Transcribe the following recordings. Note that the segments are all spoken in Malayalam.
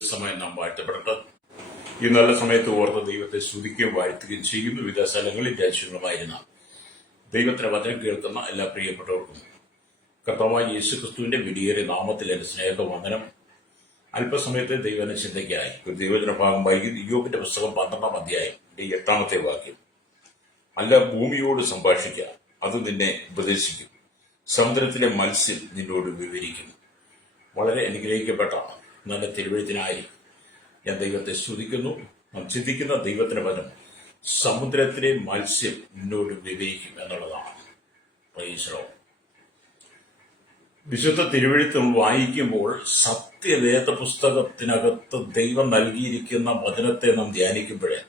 സമയം നാം വാഴ്ത്തപ്പെടട്ടെ. ഈ നല്ല സമയത്ത് ഓർത്ത് ദൈവത്തെ സ്തുതിക്കുകയും വാഴ്ത്തുകയും ചെയ്യുന്നു. വിവിധ സ്ഥലങ്ങളിൽ രാജ്യങ്ങളുമായിരുന്ന ദൈവത്തിന്റെ വചനം കേൾക്കുന്ന എല്ലാ പ്രിയപ്പെട്ടവർക്കും കർത്താവായ യേശുക്രിസ്തുവിന്റെ വിലയേറിയ നാമത്തിൽ എന്റെ സ്നേഹവന്ദനം. അല്പസമയത്തെ ദൈവന ചിന്തയ്ക്കായി ഒരു ദൈവജന ഭാഗം വായിക്കുന്നു. ഇയ്യോബിന്റെ പുസ്തകം 12-ാം അധ്യായം 8-ാമത്തെ വാക്യം. അല്ല, ഭൂമിയോട് സംഭാഷിക്കുക, അത് നിന്നെ ഉപദേശിക്കും, സമുദ്രത്തിലെ മത്സ്യം നിന്നോട് വിവരിക്കും. വളരെ അനുഗ്രഹിക്കപ്പെട്ട നല്ല തിരുവഴുത്തിനായി ഞാൻ ദൈവത്തെ സ്തുതിക്കുന്നു. നാം ചിന്തിക്കുന്ന ദൈവത്തിന്റെ വചനം സമുദ്രത്തിലെ മത്സ്യം നിന്നോട് വിവരിക്കും എന്നുള്ളതാണ്. Price the Lord. വിശുദ്ധ തിരുവഴുത്ത് വായിക്കുമ്പോൾ സത്യവേദ പുസ്തകത്തിനകത്ത് ദൈവം നൽകിയിരിക്കുന്ന വചനത്തെ നാം ധ്യാനിക്കുമ്പോഴേ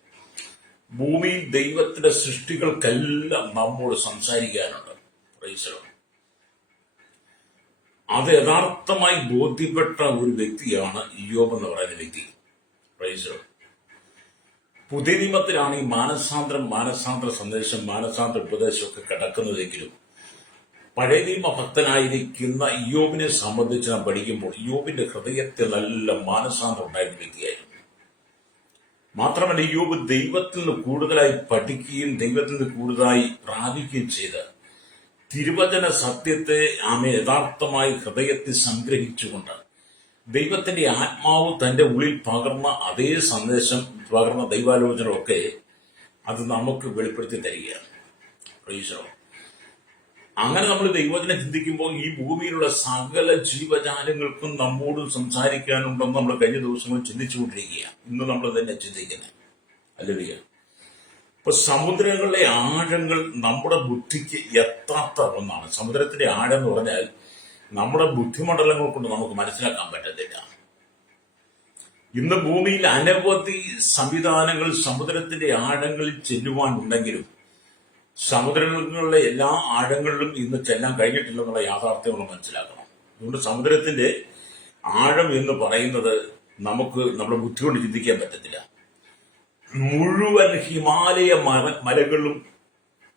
ഭൂമിയിൽ ദൈവത്തിന്റെ സൃഷ്ടികൾക്കെല്ലാം നമ്മോട് സംസാരിക്കാനുണ്ട്. Price the Lord. അത് യഥാർത്ഥമായി ബോധ്യപ്പെട്ട ഒരു വ്യക്തിയാണ് ഇയ്യോബ് എന്ന് പറയുന്ന വ്യക്തി. Price the Lord. പുതിയ നിയമത്തിലാണ് ഈ മാനസാന്തര സന്ദേശം, മാനസാന്തര ഉപദേശമൊക്കെ കിടക്കുന്നതെങ്കിലും പഴയ നിയമ ഭക്തനായിരിക്കുന്ന ഇയ്യോബിനെ സംബന്ധിച്ച് നാം പഠിക്കുമ്പോൾ ഇയ്യോബിന്റെ ഹൃദയത്തിൽ നല്ല മാനസാന്തരം ഉണ്ടായിരുന്ന വ്യക്തിയായിരുന്നു. മാത്രമല്ല, ഇയ്യോബ് ദൈവത്തിൽ നിന്ന് കൂടുതലായി പഠിക്കുകയും ദൈവത്തിൽ നിന്ന് കൂടുതലായി പ്രാപിക്കുകയും ചെയ്ത് തിരുവചന സത്യത്തെ ആമെ യഥാർത്ഥമായി ഹൃദയത്തിൽ സംഗ്രഹിച്ചുകൊണ്ട് ദൈവത്തിന്റെ ആത്മാവ് തന്റെ ഉള്ളിൽ പകർന്ന അതേ സന്ദേശം, പകർന്ന ദൈവാലോചനയൊക്കെ അത് നമുക്ക് വെളിപ്പെടുത്തി തരികയാണ്. Price the Lord. അങ്ങനെ നമ്മൾ ദൈവവചനം ചിന്തിക്കുമ്പോൾ ഈ ഭൂമിയിലുള്ള സകല ജീവജാലങ്ങൾക്കും നമ്മോടും സംസാരിക്കാനുണ്ടെന്ന് നമ്മൾ കഴിഞ്ഞ ദിവസങ്ങൾ ചിന്തിച്ചുകൊണ്ടിരിക്കുകയാണ്. ഇന്ന് നമ്മൾ തന്നെ ചിന്തിക്കുന്നത്. ഹല്ലേലൂയ. ഇപ്പൊ സമുദ്രങ്ങളിലെ ആഴങ്ങൾ നമ്മുടെ ബുദ്ധിക്ക് എത്താത്ത ഒന്നാണ്. സമുദ്രത്തിന്റെ ആഴം എന്ന് പറഞ്ഞാൽ നമ്മുടെ ബുദ്ധിമണ്ഡലങ്ങൾ കൊണ്ട് നമുക്ക് മനസ്സിലാക്കാൻ പറ്റത്തില്ല. ഇന്ന് ഭൂമിയിൽ അനവധി സംവിധാനങ്ങൾ സമുദ്രത്തിന്റെ ആഴങ്ങളിൽ ചെല്ലുവാനുണ്ടെങ്കിലും സമുദ്രങ്ങളിലെ എല്ലാ ആഴങ്ങളിലും ഇന്ന് ചെല്ലാൻ കഴിഞ്ഞിട്ടില്ലെന്നുള്ള യാഥാർത്ഥ്യങ്ങൾ മനസ്സിലാക്കണം. അതുകൊണ്ട് സമുദ്രത്തിന്റെ ആഴം എന്ന് പറയുന്നത് നമുക്ക് നമ്മുടെ ബുദ്ധി കൊണ്ട് ചിന്തിക്കാൻ പറ്റത്തില്ല. മുഴുവൻ ഹിമാലയ മലകളും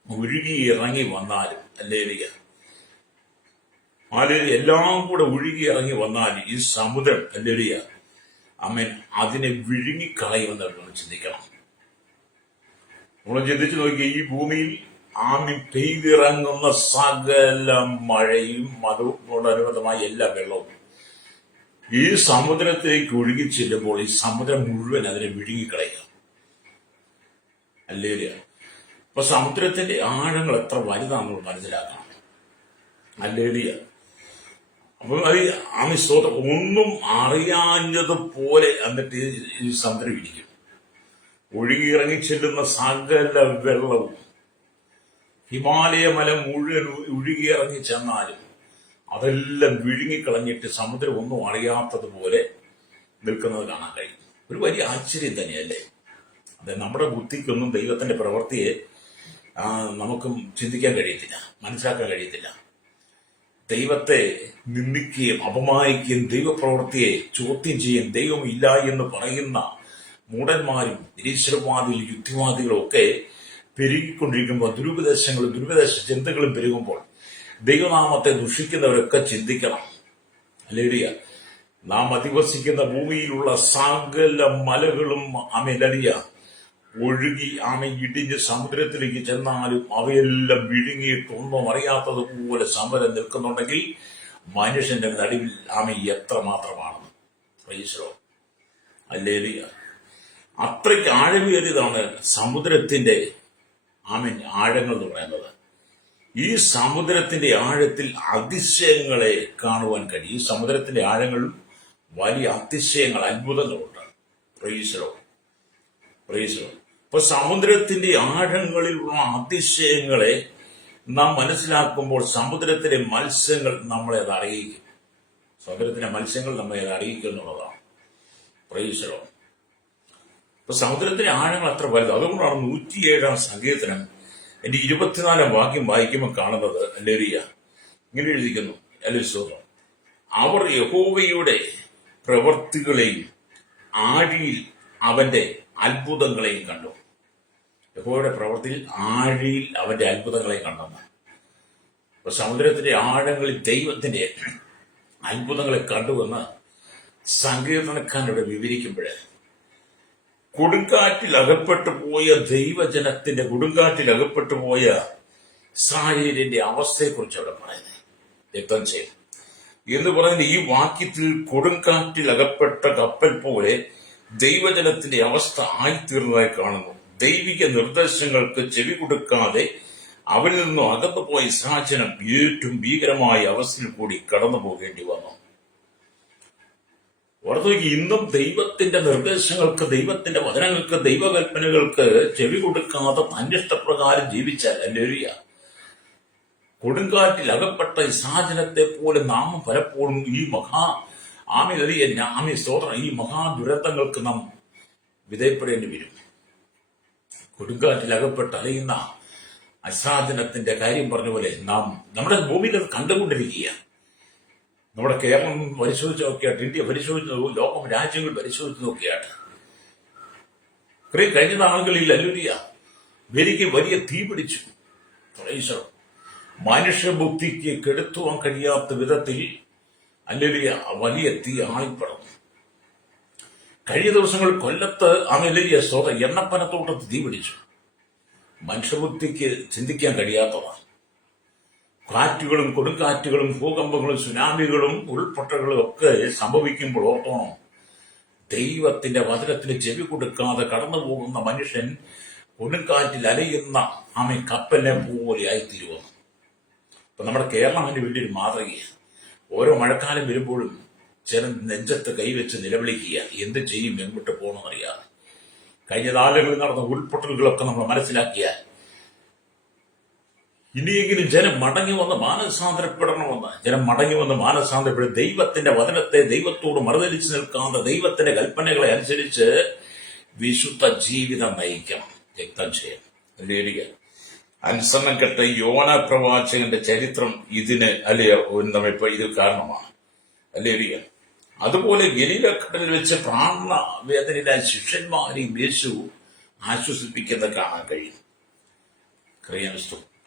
ഒഴുകി ഇറങ്ങി വന്നാലും ഹല്ലേലൂയ, എല്ലാം കൂടെ ഒഴുകി ഇറങ്ങി വന്നാലും ഈ സമുദ്രം ഹല്ലേലൂയ ആമേൻ അതിനെ വിഴുങ്ങിക്കളയുമെന്ന് നമ്മൾ ചിന്തിക്കണം. നമ്മൾ ചിന്തിച്ചു നോക്കി, ഈ ഭൂമിയിൽ ആമി പെയ്തിറങ്ങുന്ന സകല മഴയും അതോടനുബന്ധമായ എല്ലാ വെള്ളവും ഈ സമുദ്രത്തിലേക്ക് ഒഴുകി ചെല്ലുമ്പോൾ ഈ സമുദ്രം മുഴുവൻ അതിനെ വിഴുങ്ങിക്കളയുക. ഹല്ലേലൂയ. അപ്പൊ സമുദ്രത്തിന്റെ ആഴങ്ങൾ എത്ര വലുതാണെന്ന് മനസ്സിലാക്കണം. ഹല്ലേലൂയ. അപ്പൊ ആമി സ്തോത്രം. ഒന്നും അറിയാഞ്ഞതുപോലെ എന്നിട്ട് ഈ സമുദ്രം ഇരിക്കും. ഒഴുകിയിറങ്ങി ചെല്ലുന്ന സകല വെള്ളവും ഹിമാലയ മല മുഴുവൻ ഒഴുകിയിറങ്ങി ചെന്നാലും അതെല്ലാം വിഴുങ്ങിക്കളഞ്ഞിട്ട് സമുദ്രം ഒന്നും അറിയാത്തതുപോലെ നിൽക്കുന്നത് കാണാൻ കഴിയും. ഒരു വലിയ ആശ്ചര്യം തന്നെയല്ലേ? അതെ, നമ്മുടെ ബുദ്ധിക്കൊന്നും ദൈവത്തിന്റെ പ്രവൃത്തിയെ നമുക്കും ചിന്തിക്കാൻ കഴിയത്തില്ല, മനസ്സിലാക്കാൻ കഴിയത്തില്ല. ദൈവത്തെ നിന്ദിക്കുകയും അപമാനിക്കുകയും ദൈവപ്രവൃത്തിയെ ചോദ്യം ചെയ്യുകയും ദൈവം ഇല്ല എന്ന് പറയുന്ന മൂഢന്മാരും നിരീശ്വരവാദികളും യുക്തിവാദികളും ഒക്കെ പെരുകിക്കൊണ്ടിരിക്കുമ്പോൾ, ദുരുപദേശ ചിന്തകളും പെരുകുമ്പോൾ ദൈവനാമത്തെ ദുഷിക്കുന്നവരൊക്കെ ചിന്തിക്കണം. ഹല്ലേലൂയ. നാം അധിവസിക്കുന്ന ഭൂമിയിലുള്ള സകല മലകളും അമേലലിയ ഒഴുകി ഇടിഞ്ഞ് സമുദ്രത്തിലേക്ക് ചെന്നാലും അവയെല്ലാം വിഴുങ്ങിയിട്ടൊന്നും അറിയാത്തതുപോലെ സമരം നിൽക്കുന്നുണ്ടെങ്കിൽ മനുഷ്യന്റെ നടുവിൽ എത്ര മാത്രമാണെന്ന്. Price the Lord. ഹല്ലേലൂയ. അത്രയ്ക്ക് ആഴമേറിയതാണ് സമുദ്രത്തിന്റെ ആഴങ്ങൾ എന്ന് പറയുന്നത്. ഈ സമുദ്രത്തിന്റെ ആഴത്തിൽ അതിശയങ്ങളെ കാണുവാൻ കഴിയും. ഈ സമുദ്രത്തിന്റെ ആഴങ്ങളിൽ വലിയ അതിശയങ്ങൾ, അത്ഭുതങ്ങളുണ്ട്. Praise the lord. Praise the lord. ഇപ്പൊ സമുദ്രത്തിന്റെ ആഴങ്ങളിലുള്ള അതിശയങ്ങളെ നാം മനസ്സിലാക്കുമ്പോൾ സമുദ്രത്തിലെ മത്സ്യങ്ങൾ നമ്മളെ അത് അറിയിക്കും. സമുദ്രത്തിലെ മത്സ്യങ്ങൾ നമ്മളെ അത് അറിയിക്കും എന്നുള്ളതാണ്. Price the lord. ഇപ്പൊ സമുദ്രത്തിന്റെ ആഴങ്ങൾ അത്ര വലുത്. അതുകൊണ്ടാണ് 107-ാം സങ്കീർത്തനം എന്റെ 24-ാം വാക്യം വായിക്കുമ്പോൾ കാണുന്നത്. ഹല്ലേലൂയ. ഇങ്ങനെ എഴുതിക്കുന്നു. ഹല്ലേലൂയ. അവർ യഹോവയുടെ പ്രവൃത്തികളെയും ആഴിയിൽ അവന്റെ അത്ഭുതങ്ങളെയും കണ്ടു. യഹോവയുടെ പ്രവൃത്തിയിൽ ആഴിയിൽ അവന്റെ അത്ഭുതങ്ങളെയും കണ്ടെന്ന്. ഇപ്പൊ സമുദ്രത്തിന്റെ ആഴങ്ങളിൽ ദൈവത്തിന്റെ അത്ഭുതങ്ങളെ കണ്ടുവെന്ന് സങ്കീർത്തനക്കാരനോട് വിവരിക്കുമ്പോൾ കൊടുങ്കാറ്റിൽ അകപ്പെട്ടു പോയ ദൈവജനത്തിന്റെ കൊടുങ്കാറ്റിൽ അകപ്പെട്ടു പോയ ഇസ്രായേലിന്റെ അവസ്ഥയെക്കുറിച്ച് അവിടെ പറയുന്നത് വ്യക്തം ചെയ്യും എന്ന് പറയുന്നത് ഈ വാക്യത്തിൽ കൊടുങ്കാറ്റിൽ അകപ്പെട്ട കപ്പൽ പോലെ ദൈവജനത്തിന്റെ അവസ്ഥ ആയിത്തീർന്നതായി കാണുന്നു. ദൈവിക നിർദ്ദേശങ്ങൾക്ക് ചെവി കൊടുക്കാതെ അവരിൽ നിന്നും അകന്നുപോയ ഇസ്രായേൽ ഏറ്റവും ഭീകരമായ അവസ്ഥയിൽ കൂടി കടന്നു പോകേണ്ടി വന്നു. ഓർത്ത് ഇന്നും ദൈവത്തിന്റെ നിർദ്ദേശങ്ങൾക്ക്, ദൈവത്തിന്റെ വചനങ്ങൾക്ക്, ദൈവകൽപ്പനകൾക്ക് ചെവി കൊടുക്കാതെ തന്റെ ഇഷ്ടപ്രകാരം ജീവിച്ചാൽ ഹല്ലേലൂയ, കൊടുങ്കാറ്റിൽ അകപ്പെട്ട ഇസ്രായേലത്തെ പോലെ നാം പലപ്പോഴും ഈ ഈ മഹാദുരന്തങ്ങൾക്ക് നാം വിധേയപ്പെടേണ്ടി വരും. കൊടുങ്കാറ്റിൽ അകപ്പെട്ട് അലയുന്ന ഇസ്രായേലത്തിന്റെ കാര്യം പറഞ്ഞ പോലെ നാം നമ്മുടെ ഭൂമിയിൽ അത് കണ്ടുകൊണ്ടിരിക്കുക. നമ്മുടെ കേരളം പരിശോധിച്ച് നോക്കിയാട്ട്, ഇന്ത്യ പരിശോധിച്ച് നോക്കും, ലോകം രാജ്യങ്ങൾ പരിശോധിച്ച് നോക്കിയാട്ട് കഴിഞ്ഞ നാളുകളിൽ ഹല്ലേലൂയ വലിയ തീ പിടിച്ചു. മനുഷ്യബുദ്ധിക്ക് കെടുത്തുവാൻ കഴിയാത്ത വിധത്തിൽ ഹല്ലേലൂയ വലിയ തീ ആളിപ്പടർന്നു. കഴിഞ്ഞ ദിവസങ്ങൾ കൊല്ലത്ത് എണ്ണപ്പനത്തോട്ടത്ത് തീ പിടിച്ചു. മനുഷ്യബുദ്ധിക്ക് ചിന്തിക്കാൻ കഴിയാത്തതാണ്. കാറ്റുകളും കൊടുങ്കാറ്റുകളും ഭൂകമ്പങ്ങളും സുനാമികളും ഉൾപ്പൊട്ടലുകളും ഒക്കെ സംഭവിക്കുമ്പോൾ ഓർത്തോണം, ദൈവത്തിന്റെ വചനത്തിന് ചെവി കൊടുക്കാതെ കടന്നു പോകുന്ന മനുഷ്യൻ കൊടുങ്കാറ്റിൽ അലയുന്ന കപ്പലിനെ പോലെ ആയിത്തീരുവന്നു. അപ്പൊ നമ്മുടെ കേരളം അതിന്റെ വലിയൊരു മാതൃകയാണ്. ഓരോ മഴക്കാലം വരുമ്പോഴും ജനം നെഞ്ചത്ത് കൈവച്ച് നിലവിളിക്കുക, എന്ത് ചെയ്യും, എങ്ങോട്ട് പോകണമെന്നറിയാതെ. കഴിഞ്ഞ നാളുകളിൽ നടന്ന ഉൾപ്പൊട്ടലുകളൊക്കെ നമ്മൾ മനസ്സിലാക്കിയാൽ ഇനിയെങ്കിലും ജനം മടങ്ങി വന്ന് മാനസാന്തരപ്പെടണം. ദൈവത്തിന്റെ വചനത്തെ ദൈവത്തോട് മറുതലിച്ച് നിൽക്കാതെ ദൈവത്തിന്റെ കൽപ്പനകളെ അനുസരിച്ച് വിശുദ്ധ ജീവിതം നയിക്കണം, രക്തം ചെയ്യണം. ഹല്ലേലൂയ. അനുസരണം കെട്ട യോന പ്രവാചകന്റെ ചരിത്രം ഇതിന് നമ്മളിപ്പോ ഇത് കാരണമാണ്. ഹല്ലേലൂയ. അതുപോലെ ഗലീലക്കടലിൽ വെച്ച് പ്രാണവേദനയിലായ ശിഷ്യന്മാരെയും യേശു ആശ്വസിപ്പിക്കുന്നത് കാണാൻ കഴിയും.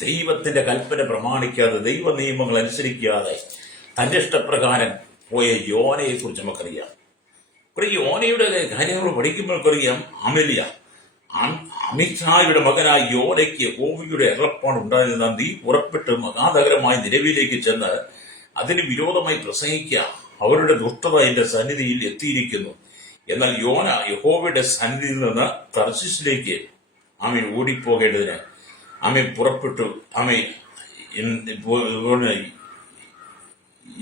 ദൈവത്തിന്റെ കൽപ്പന പ്രമാണിക്കാതെ, ദൈവ നിയമങ്ങൾ അനുസരിക്കാതെ തന്റെ ഇഷ്ടപ്രകാരം പോയ യോനയെ കുറിച്ച് നമുക്കറിയാം. യോനയുടെ കാര്യങ്ങൾ പഠിക്കുമ്പോഴേക്കറിയാം, അമിത്ഷായുടെ മകനായ യോനയ്ക്ക് യഹോവയുടെ അരുളപ്പാട് ഉണ്ടായിരുന്ന നീ പുറപ്പെട്ട് മഹാനഗരമായ നിലവിലേക്ക് ചെന്ന് അതിന് വിരോധമായി പ്രസംഗിക്കുക, അവരുടെ ദുഷ്ടത എന്റെ സന്നിധിയിൽ എത്തിയിരിക്കുന്നു. എന്നാൽ യോന യഹോവയുടെ സന്നിധിയിൽ നിന്ന് തർശീശിലേക്ക് ഓടിപ്പോകേണ്ടതിന് പുറപ്പെട്ടു.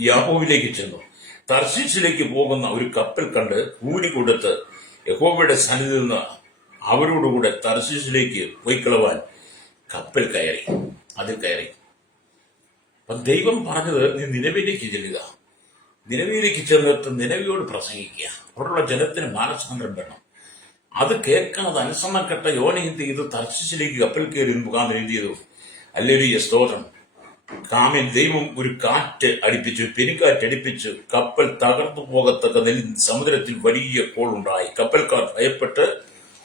യാക്കോബിലേക്ക് ചെന്നു. തർശീശിലേക്ക് പോകുന്ന ഒരു കപ്പൽ കണ്ട് കൂലി കൊടുത്ത് യഹോവയുടെ സന്നിധിയിൽ നിന്ന് അവരോടുകൂടെ തർശീശിലേക്ക് പോയിക്കളവാൻ കപ്പൽ കയറി. അതിൽ കയറി. അപ്പൊ ദൈവം പറഞ്ഞത്, നീ നിനവിലേക്ക് ചെല്ലുക, നിനവിലേക്ക് ചെന്നിട്ട് നിനവിയോട് പ്രസംഗിക്കുക, അവിടെയുള്ള ജനത്തിന് മാനസാന്തരം വേണം. അത് കേൾക്കാതെ അനുസരണം കെട്ട യോന എന്ത് ചെയ്തു? തർശീശിലേക്ക് കപ്പൽ കയറി മുഖാന്തരം എന്ത് ചെയ്തു? ഹല്ലേലൂയ, സ്തോത്രം. ദൈവം ഒരു കാറ്റ് അടിപ്പിച്ചു, പെരുങ്കാറ്റടിപ്പിച്ചു, കപ്പൽ തകർന്നു പോകത്തക്ക സമുദ്രത്തിൽ വലിയ കോളുണ്ടായി. കപ്പൽക്കാർ ഭയപ്പെട്ട്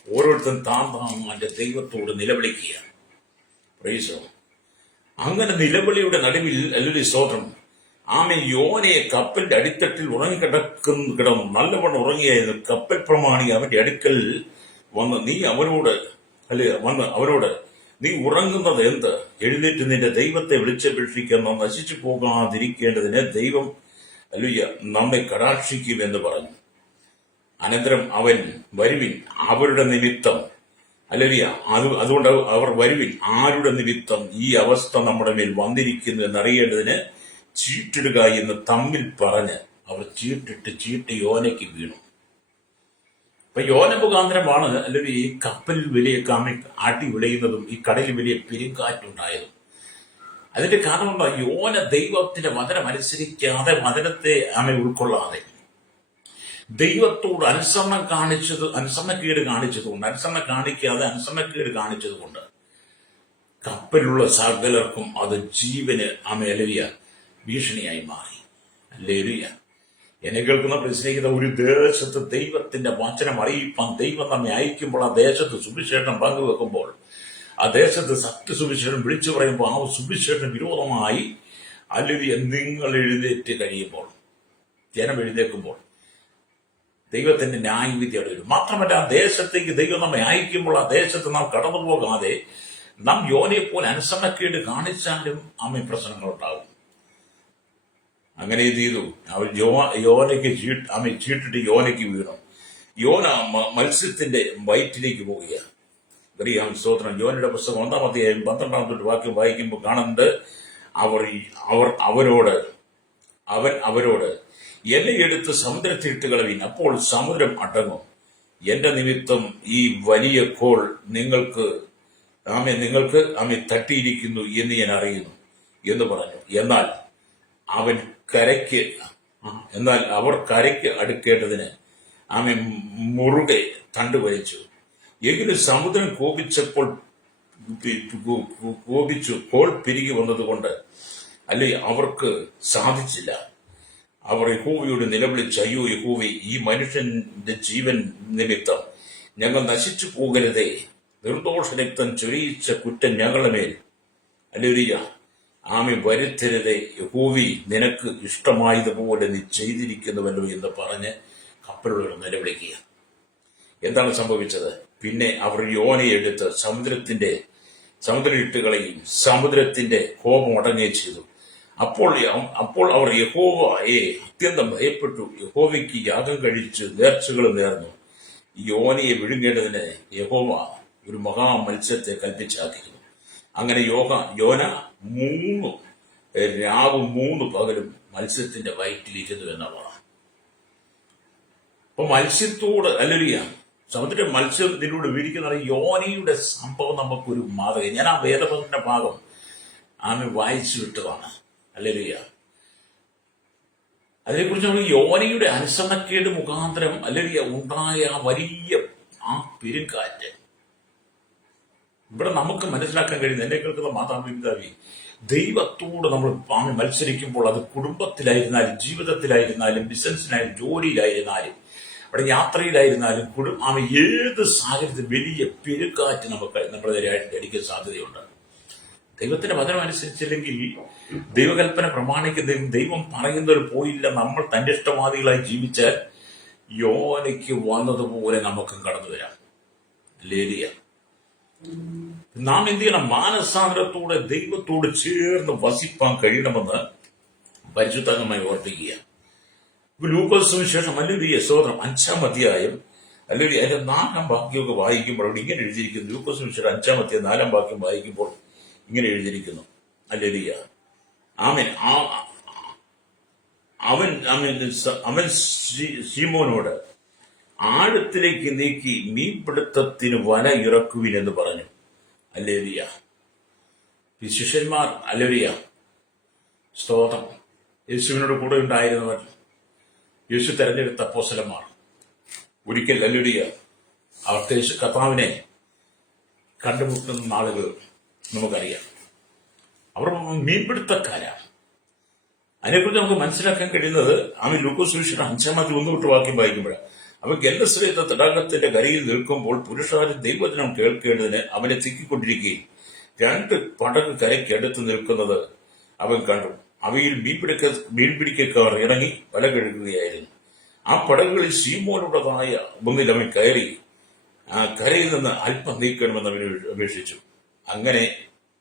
ഓരോരുത്തരും താന്റെ ദൈവത്തോട് നിലവിളിക്കുക. അങ്ങനെ നിലവിളിയുടെ നടുവിൽ ഹല്ലേലൂയ, സ്തോത്രം, യോനയെ കപ്പലിന്റെ അടിത്തട്ടിൽ കിടന്നു നല്ലവണ്ണം ഉറങ്ങിയായിരുന്നു. കപ്പൽ പ്രമാണി അവന്റെ അടുക്കൽ വന്ന് അവരോട് നീ ഉറങ്ങുന്നത് എന്ത്? എഴുന്നേറ്റ് നിന്റെ ദൈവത്തെ വിളിച്ചപേക്ഷിക്കുന്ന നശിച്ചു പോകാതിരിക്കേണ്ടതിന് ദൈവം നമ്മെ കടാക്ഷിക്കും എന്ന് പറഞ്ഞു. അനന്തരം അവൻ, വരുവിൻ അവരുടെ നിമിത്തം, അതുകൊണ്ട് അവർ വരുവിൻ ആരുടെ നിമിത്തം ഈ അവസ്ഥ നമ്മുടെ മേൽ വന്നിരിക്കുന്നു എന്നറിയേണ്ടതിന് ചീട്ടിടുക എന്ന് തമ്മിൽ പറഞ്ഞ് അവർ ചീട്ട് യോനയ്ക്ക് വീണു. അപ്പൊ യോന മുഖാന്തരമാണ് അല്ലെങ്കിൽ ഈ കപ്പലിൽ വലിയ ആട്ടി വിളയുന്നതും ഈ കടലിൽ വലിയ പെരുങ്കാറ്റുണ്ടായതും. അതിന്റെ കാരണം എന്താ? യോന ദൈവത്തിന്റെ വചനം അനുസരിക്കാതെ, വചനത്തെ ഉൾക്കൊള്ളാതെ, ദൈവത്തോട് അനുസരണക്കേട് കാണിച്ചതുകൊണ്ട് കപ്പലിലുള്ള സകലർക്കും അത് ജീവന് ഭീഷണിയായി മാറി. ഹല്ലേലൂയ. എന്നെ കേൾക്കുന്ന സ്നേഹിത, ഒരു ദേശത്ത് ദൈവത്തിന്റെ വചനം അറിയിപ്പാൻ ദൈവം നമ്മെ അയക്കുമ്പോൾ, ആ ദേശത്ത് സുവിശേഷം പങ്കുവെക്കുമ്പോൾ, ആ ദേശത്ത് സത്യസുവിശേഷം വിളിച്ചു പറയുമ്പോൾ, ആ സുവിശേഷം വിരോധമായി ഹല്ലേലൂയ നിങ്ങൾ എഴുന്നേറ്റ് കഴിയുമ്പോൾ, ജനം എഴുന്നേൽക്കുമ്പോൾ, ദൈവത്തിന്റെ ന്യായവിധി അവിടെ വരും. മാത്രമല്ല, ആ ദേശത്തേക്ക് ദൈവം നമ്മെ അയക്കുമ്പോൾ ആ ദേശത്ത് നാം കടന്നു പോകാതെ നാം യോനയെ പോലെ അനുസരണക്കേട് കാണിച്ചാലും അമ്മ പ്രശ്നങ്ങൾ ഉണ്ടാകും. അങ്ങനെ ഇത് ചെയ്തു. അവർ യോനയ്ക്ക് ചീട്ടിട്ട് യോനയ്ക്ക് വീണു. യോന മത്സ്യത്തിന്റെ വയറ്റിലേക്ക് പോവുകയാണ്. അറിയാം, സ്തോത്രം. യോനയുടെ പുസ്തകം 1-ാം അധ്യായം 12-ാമത്തെ വാക്യം വായിക്കുമ്പോൾ കാണുന്നുണ്ട്, അവൻ അവരോട് എന്നെ എടുത്ത് സമുദ്രത്തിലിട്ട് കളവീൻ, അപ്പോൾ സമുദ്രം അടങ്ങും. എന്റെ നിമിത്തം ഈ വലിയ കോൾ നിങ്ങൾക്ക് തട്ടിയിരിക്കുന്നു എന്ന് ഞാൻ അറിയുന്നു എന്ന് പറഞ്ഞു. എന്നാൽ അവർ കരയ്ക്ക് അടുക്കേണ്ടതിന് മുറുകെ തണ്ട് വലിച്ചു. എങ്കിലും സമുദ്രം കോപിച്ചു കോൾ പിരികി വന്നതുകൊണ്ട് അവർക്ക് സാധിച്ചില്ല. അവർ യഹോവയോട് നിലവിളിച്ച്, അയ്യോ യഹോവേ, ഈ മനുഷ്യന്റെ ജീവൻ നിമിത്തം ഞങ്ങൾ നശിച്ചു പോകരുതേ. നിർദോഷ രക്തം ചൊരിയിച്ച കുറ്റം ഞങ്ങളുടെ മേൽ വരുത്തരുതേ. യഹോവേ, നിനക്ക് ഇഷ്ടമായതുപോലെ നീ ചെയ്തിരിക്കുന്നുവല്ലോ എന്ന് പറഞ്ഞ് കപ്പലുകൾ നിലവിളിക്കുക. എന്താണ് സംഭവിച്ചത്? പിന്നെ അവർ യോനയെ എടുത്ത് സമുദ്രയിട്ടുകളെയും സമുദ്രത്തിന്റെ കോപം അടങ്ങുകയും ചെയ്തു. അപ്പോൾ അവർ യഹോവയെ അത്യന്തം ഭയപ്പെട്ടു. യഹോവയ്ക്ക് യാഗം കഴിച്ച് നേർച്ചകൾ നേർന്നു. യോനയെ വിഴുങ്ങേണ്ടതിന് യഹോവ ഒരു മഹാമത്സ്യത്തെ കൽപ്പിച്ചാക്കിയിരുന്നു. അങ്ങനെ യോന 3 രാവും 3 പകലും മത്സ്യത്തിന്റെ വയറ്റിലിരുന്നു എന്നുള്ളതാണ്. അപ്പൊ മത്സ്യത്തോട് മത്സ്യത്തിലൂടെ വീടിക്കുന്ന യോനയുടെ സംഭവം നമുക്കൊരു മാതൃക. ഞാൻ ആ വേദപുസ്തകത്തിന്റെ ഭാഗം വായിച്ചു വിട്ടതാണ്. അതിനെക്കുറിച്ച് നമ്മൾ യോനയുടെ അനുസരണക്കേട് മുഖാന്തരം ഉണ്ടായ വലിയ ആ പെരുങ്കാറ്റ് ഇവിടെ നമുക്ക് മനസ്സിലാക്കാൻ കഴിയുന്നത്, എന്നെ കേൾക്കുന്ന മാതാപിതാവി, ദൈവത്തോട് നമ്മൾ മത്സരിക്കുമ്പോൾ അത് കുടുംബത്തിലായിരുന്നാലും ജീവിതത്തിലായിരുന്നാലും ബിസിനസ്സിലായാലും ജോലിയിലായിരുന്നാലും അവിടെ യാത്രയിലായിരുന്നാലും ഏത് സാഹചര്യത്തിൽ വലിയ പെരുക്കാറ്റ് നമ്മുടെ അടിക്കാൻ സാധ്യതയുണ്ട്. ദൈവത്തിന്റെ വചനം അനുസരിച്ചില്ലെങ്കിൽ, ദൈവകൽപ്പന പ്രമാണിക്കുന്ന ദൈവം പറയുന്നതിൽ പോയില്ല, നമ്മൾ തന്റെ ഇഷ്ടവാദികളായി ജീവിച്ചാൽ യോനയ്ക്ക് വന്നതുപോലെ നമുക്കും കടന്നു വരാം. നാം എന്ത് ചെയ്യണം? മാനസാന്തരത്തോടെ ദൈവത്തോട് ചേർന്ന് വസിപ്പാൻ കഴിയണമെന്ന് പരിശുദ്ധമായി ഓർപ്പിക്കുക. ലൂക്കോസ് സുവിശേഷം സഹോദരം 5-ാം അധ്യായം അതിന്റെ 4-ാം വാക്യമൊക്കെ വായിക്കുമ്പോൾ അവിടെ ഇങ്ങനെ എഴുതിയിരിക്കുന്നു. ലൂക്കോസ് സുവിശേഷം 5-ാം അധ്യായം 4-ാം വാക്യം വായിക്കുമ്പോൾ ഇങ്ങനെ എഴുതിയിരിക്കുന്നു. അവൻ ശീമോനോട് ആഴത്തിലേക്ക് നീക്കി മീൻപിടുത്തത്തിന് വല ഇറക്കുവിൻ എന്ന് പറഞ്ഞു. ശിഷ്യന്മാർ സ്തോത്രം. യേശുവിനോട് കൂടെ ഉണ്ടായിരുന്നവർ, യേശു തെരഞ്ഞെടുത്ത അപ്പോസ്തലന്മാർ ഒരിക്കൽ അവർക്ക് യേശു കർത്താവിനെ കണ്ടുമുട്ടുന്ന നാളുകൾ നമുക്കറിയാം. അവർ മീൻപിടുത്തക്കാരാണ്. അതിനെക്കുറിച്ച് നമുക്ക് മനസ്സിലാക്കാൻ കഴിയുന്നത് ലൂക്കോസ് സുവിശേഷം 5-ാം അധ്യായം 1-തൊട്ട് വാക്യം വായിക്കുമ്പോഴാണ്. അവൻ ഗെന്നസറേത്ത് തടാകത്തിന്റെ കരയിൽ നിൽക്കുമ്പോൾ പുരുഷാരം ദൈവവചനം കേൾക്കേണ്ടതിന് അവനെ തിക്കിക്കൊണ്ടിരിക്കുകയും 2 പടക് കരയ്ക്ക് അടുത്ത് നിൽക്കുന്നത് അവൻ കണ്ടു. അവയിൽ മീൻപിടിക്കാർ ഇറങ്ങി വല കഴുകുകയായിരുന്നു. ആ പടകുകളിൽ ശീമോനുടേതായ ഒന്നിൽ അവൻ കയറി കരയിൽ നിന്ന് അല്പം നീക്കണമെന്ന് അവൻ അപേക്ഷിച്ചു. അങ്ങനെ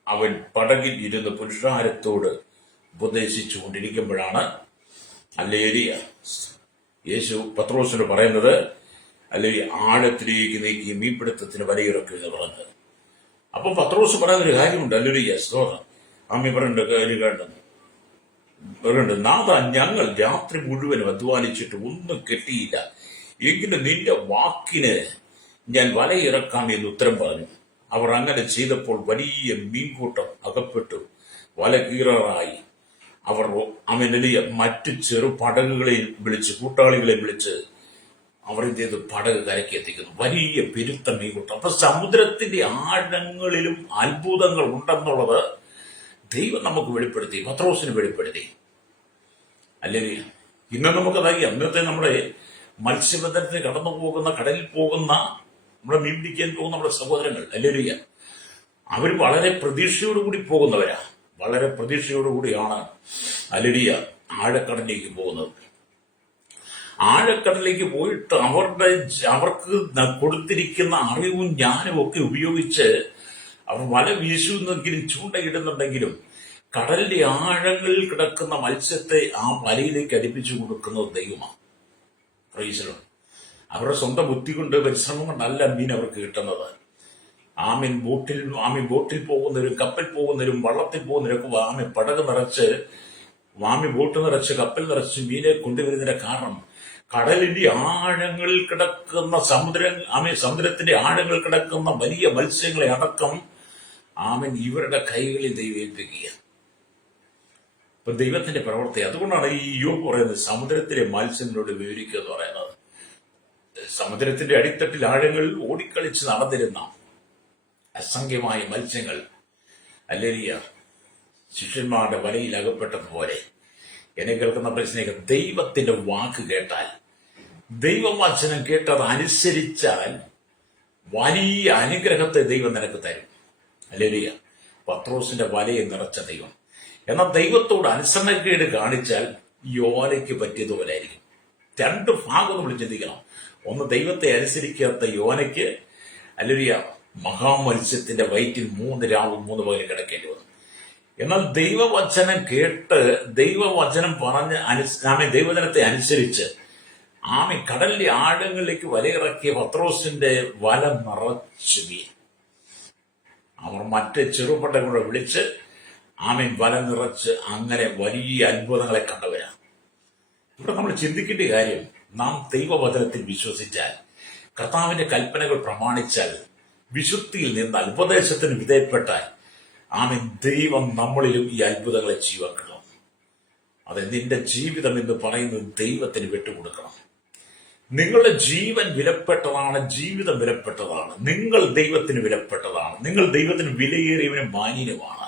അവൻ പടകിൽ ഇരുന്ന് പുരുഷാരത്തോട് ഉപദേശിച്ചു കൊണ്ടിരിക്കുമ്പോഴാണ് യേശു പത്രോസിനോട് പറയുന്നത്, ആഴത്തിലേക്ക് നീക്കി മീൻപിടുത്തത്തിന് വലയിറക്കും എന്ന് പറഞ്ഞത്. അപ്പൊ പത്രോസ് പറയുന്നൊരു കാര്യമുണ്ട്. സ്തോത്രം. പറയുന്നുണ്ട്, നാഥ, ഞങ്ങൾ രാത്രി മുഴുവനും അധ്വാനിച്ചിട്ട് ഒന്നും കിട്ടിയില്ല. എങ്കിലും നിന്റെ വാക്കിന് ഞാൻ വലയിറക്കാം എന്ന് ഉത്തരം പറഞ്ഞു. അവർ അങ്ങനെ ചെയ്തപ്പോൾ വലിയ മീൻകൂട്ടം അകപ്പെട്ടു വല കീറാറായി. അവർ മറ്റു ചെറു പടകുകളെയും വിളിച്ച്, കൂട്ടാളികളെയും വിളിച്ച് അവർ എന്ത് ചെയ്തു? പടക് കരയ്ക്ക് എത്തിക്കുന്നു. വലിയ പെരുത്ത മീൻകൂട്ടം. അപ്പൊ സമുദ്രത്തിന്റെ ആഴങ്ങളിലും അത്ഭുതങ്ങൾ ഉണ്ടെന്നുള്ളത് ദൈവം നമുക്ക് വെളിപ്പെടുത്തി, പത്രോസിന് വെളിപ്പെടുത്തി. ഇന്ന് നമുക്കതറിയാം. അന്നത്തെ നമ്മുടെ മത്സ്യബന്ധനത്തിന് കടന്നു പോകുന്ന, കടലിൽ പോകുന്ന, നമ്മളെ മീൻ പിടിക്കാൻ പോകുന്ന നമ്മുടെ സഹോദരങ്ങൾ അവർ വളരെ പ്രതീക്ഷയോടുകൂടി പോകുന്നവരാ. വളരെ പ്രതീക്ഷയോടുകൂടിയാണ് ആഴക്കടലിലേക്ക് പോകുന്നത്. ആഴക്കടലിലേക്ക് പോയിട്ട് അവർക്ക് കൊടുത്തിരിക്കുന്ന അറിവും ജ്ഞാനവും ഒക്കെ ഉപയോഗിച്ച് അവർ വല വീശുന്നെങ്കിലും ചൂണ്ടയിടുന്നുണ്ടെങ്കിലും കടലിന്റെ ആഴങ്ങളിൽ കിടക്കുന്ന മത്സ്യത്തെ ആ വലയിലേക്ക് അടുപ്പിച്ചു കൊടുക്കുന്നത് ദൈവമാണ്. Price the Lord. അവരുടെ സ്വന്തം ബുദ്ധി കൊണ്ട് പരിശ്രമം കൊണ്ടല്ല മീൻ അവർക്ക് കിട്ടുന്നത്. ബോട്ടിൽ പോകുന്നവരും കപ്പൽ പോകുന്നവരും വള്ളത്തിൽ പോകുന്നവരൊക്കെ പടക് നിറച്ച് ബോട്ട് നിറച്ച് കപ്പൽ നിറച്ച് മീനെ കൊണ്ടുവരുന്നതിന്റെ കാരണം കടലിന്റെ ആഴങ്ങളിൽ കിടക്കുന്ന സമുദ്രത്തിന്റെ ആഴങ്ങളിൽ കിടക്കുന്ന വലിയ മത്സ്യങ്ങളെ അടക്കം ഇവരുടെ കൈകളിൽ ദൈവം ഏൽപ്പിക്കുക. ഇപ്പൊ ദൈവത്തിന്റെ പ്രവൃത്തി. അതുകൊണ്ടാണ് ഈ യോബ് പറയുന്നത് സമുദ്രത്തിലെ മത്സ്യങ്ങളോട് വിവരിക്കുക എന്ന് പറയുന്നത്. സമുദ്രത്തിന്റെ അടിത്തട്ടിൽ ആഴങ്ങളിൽ ഓടിക്കളിച്ച് നടന്നിരുന്ന അസംഖ്യമായ മത്സ്യങ്ങൾ അല്ലേലിയ ശിഷ്യന്മാരുടെ വലയിൽ അകപ്പെട്ടതുപോലെ എന്നെ കേൾക്കുന്ന പ്രശ്നം, ദൈവത്തിന്റെ വാക്ക് കേട്ടാൽ, ദൈവവചനം കേട്ടത് അനുസരിച്ചാൽ വലിയ അനുഗ്രഹത്തെ ദൈവം നിനക്ക് തരും. അല്ലേലിയ. പത്രോസിന്റെ വലയെ നിറച്ച ദൈവം. എന്നാൽ ദൈവത്തോട് അനുസരണക്കേട് കാണിച്ചാൽ യോനയ്ക്ക് പറ്റിയതുപോലെ ആയിരിക്കും. രണ്ട് ഭാഗം നമ്മൾ ചിന്തിക്കണം. ഒന്ന്, ദൈവത്തെ അനുസരിക്കാത്ത യോനയ്ക്ക് അല്ലേലിയ മഹാമത്സ്യത്തിന്റെ വയറ്റിൽ 3 രാവും 3 പകലും കിടക്കേണ്ടി വന്നു. എന്നാൽ ദൈവവചനം കേട്ട് ദൈവവചനം പറഞ്ഞ് ദൈവജനത്തെ അനുസരിച്ച് കടലിന്റെ ആഴങ്ങളിലേക്ക് വലയിറക്കിയ പത്രോസിന്റെ വല നിറച്ചു വീണു. അവർ മറ്റ് ചെറുപടകളെ വിളിച്ച് വല നിറച്ച് അങ്ങനെ വലിയ അത്ഭുതങ്ങളെ കണ്ടവരാണ്. ഇവിടെ നമ്മൾ ചിന്തിക്കേണ്ട കാര്യം, നാം ദൈവവചനത്തിൽ വിശ്വസിച്ചാൽ, കർത്താവിന്റെ കൽപ്പനകൾ പ്രമാണിച്ചാൽ, വിശുദ്ധിയിൽ നിന്ന് ഉപദേശത്തിന് വിധേയപ്പെട്ടാൽ ദൈവം നമ്മളിലും ഈ അത്ഭുതങ്ങളെ ചെയ്യുവാക്കണം. അത് നിന്റെ ജീവിതം എന്ന് പറയുന്നത് ദൈവത്തിന് വിട്ടുകൊടുക്കണം. നിങ്ങളുടെ ജീവൻ വിലപ്പെട്ടതാണ്, ജീവിതം വിലപ്പെട്ടതാണ്, നിങ്ങൾ ദൈവത്തിന് വിലപ്പെട്ടതാണ്, നിങ്ങൾ ദൈവത്തിന് വിലയേറിയവനും മാന്യനുമാണ്.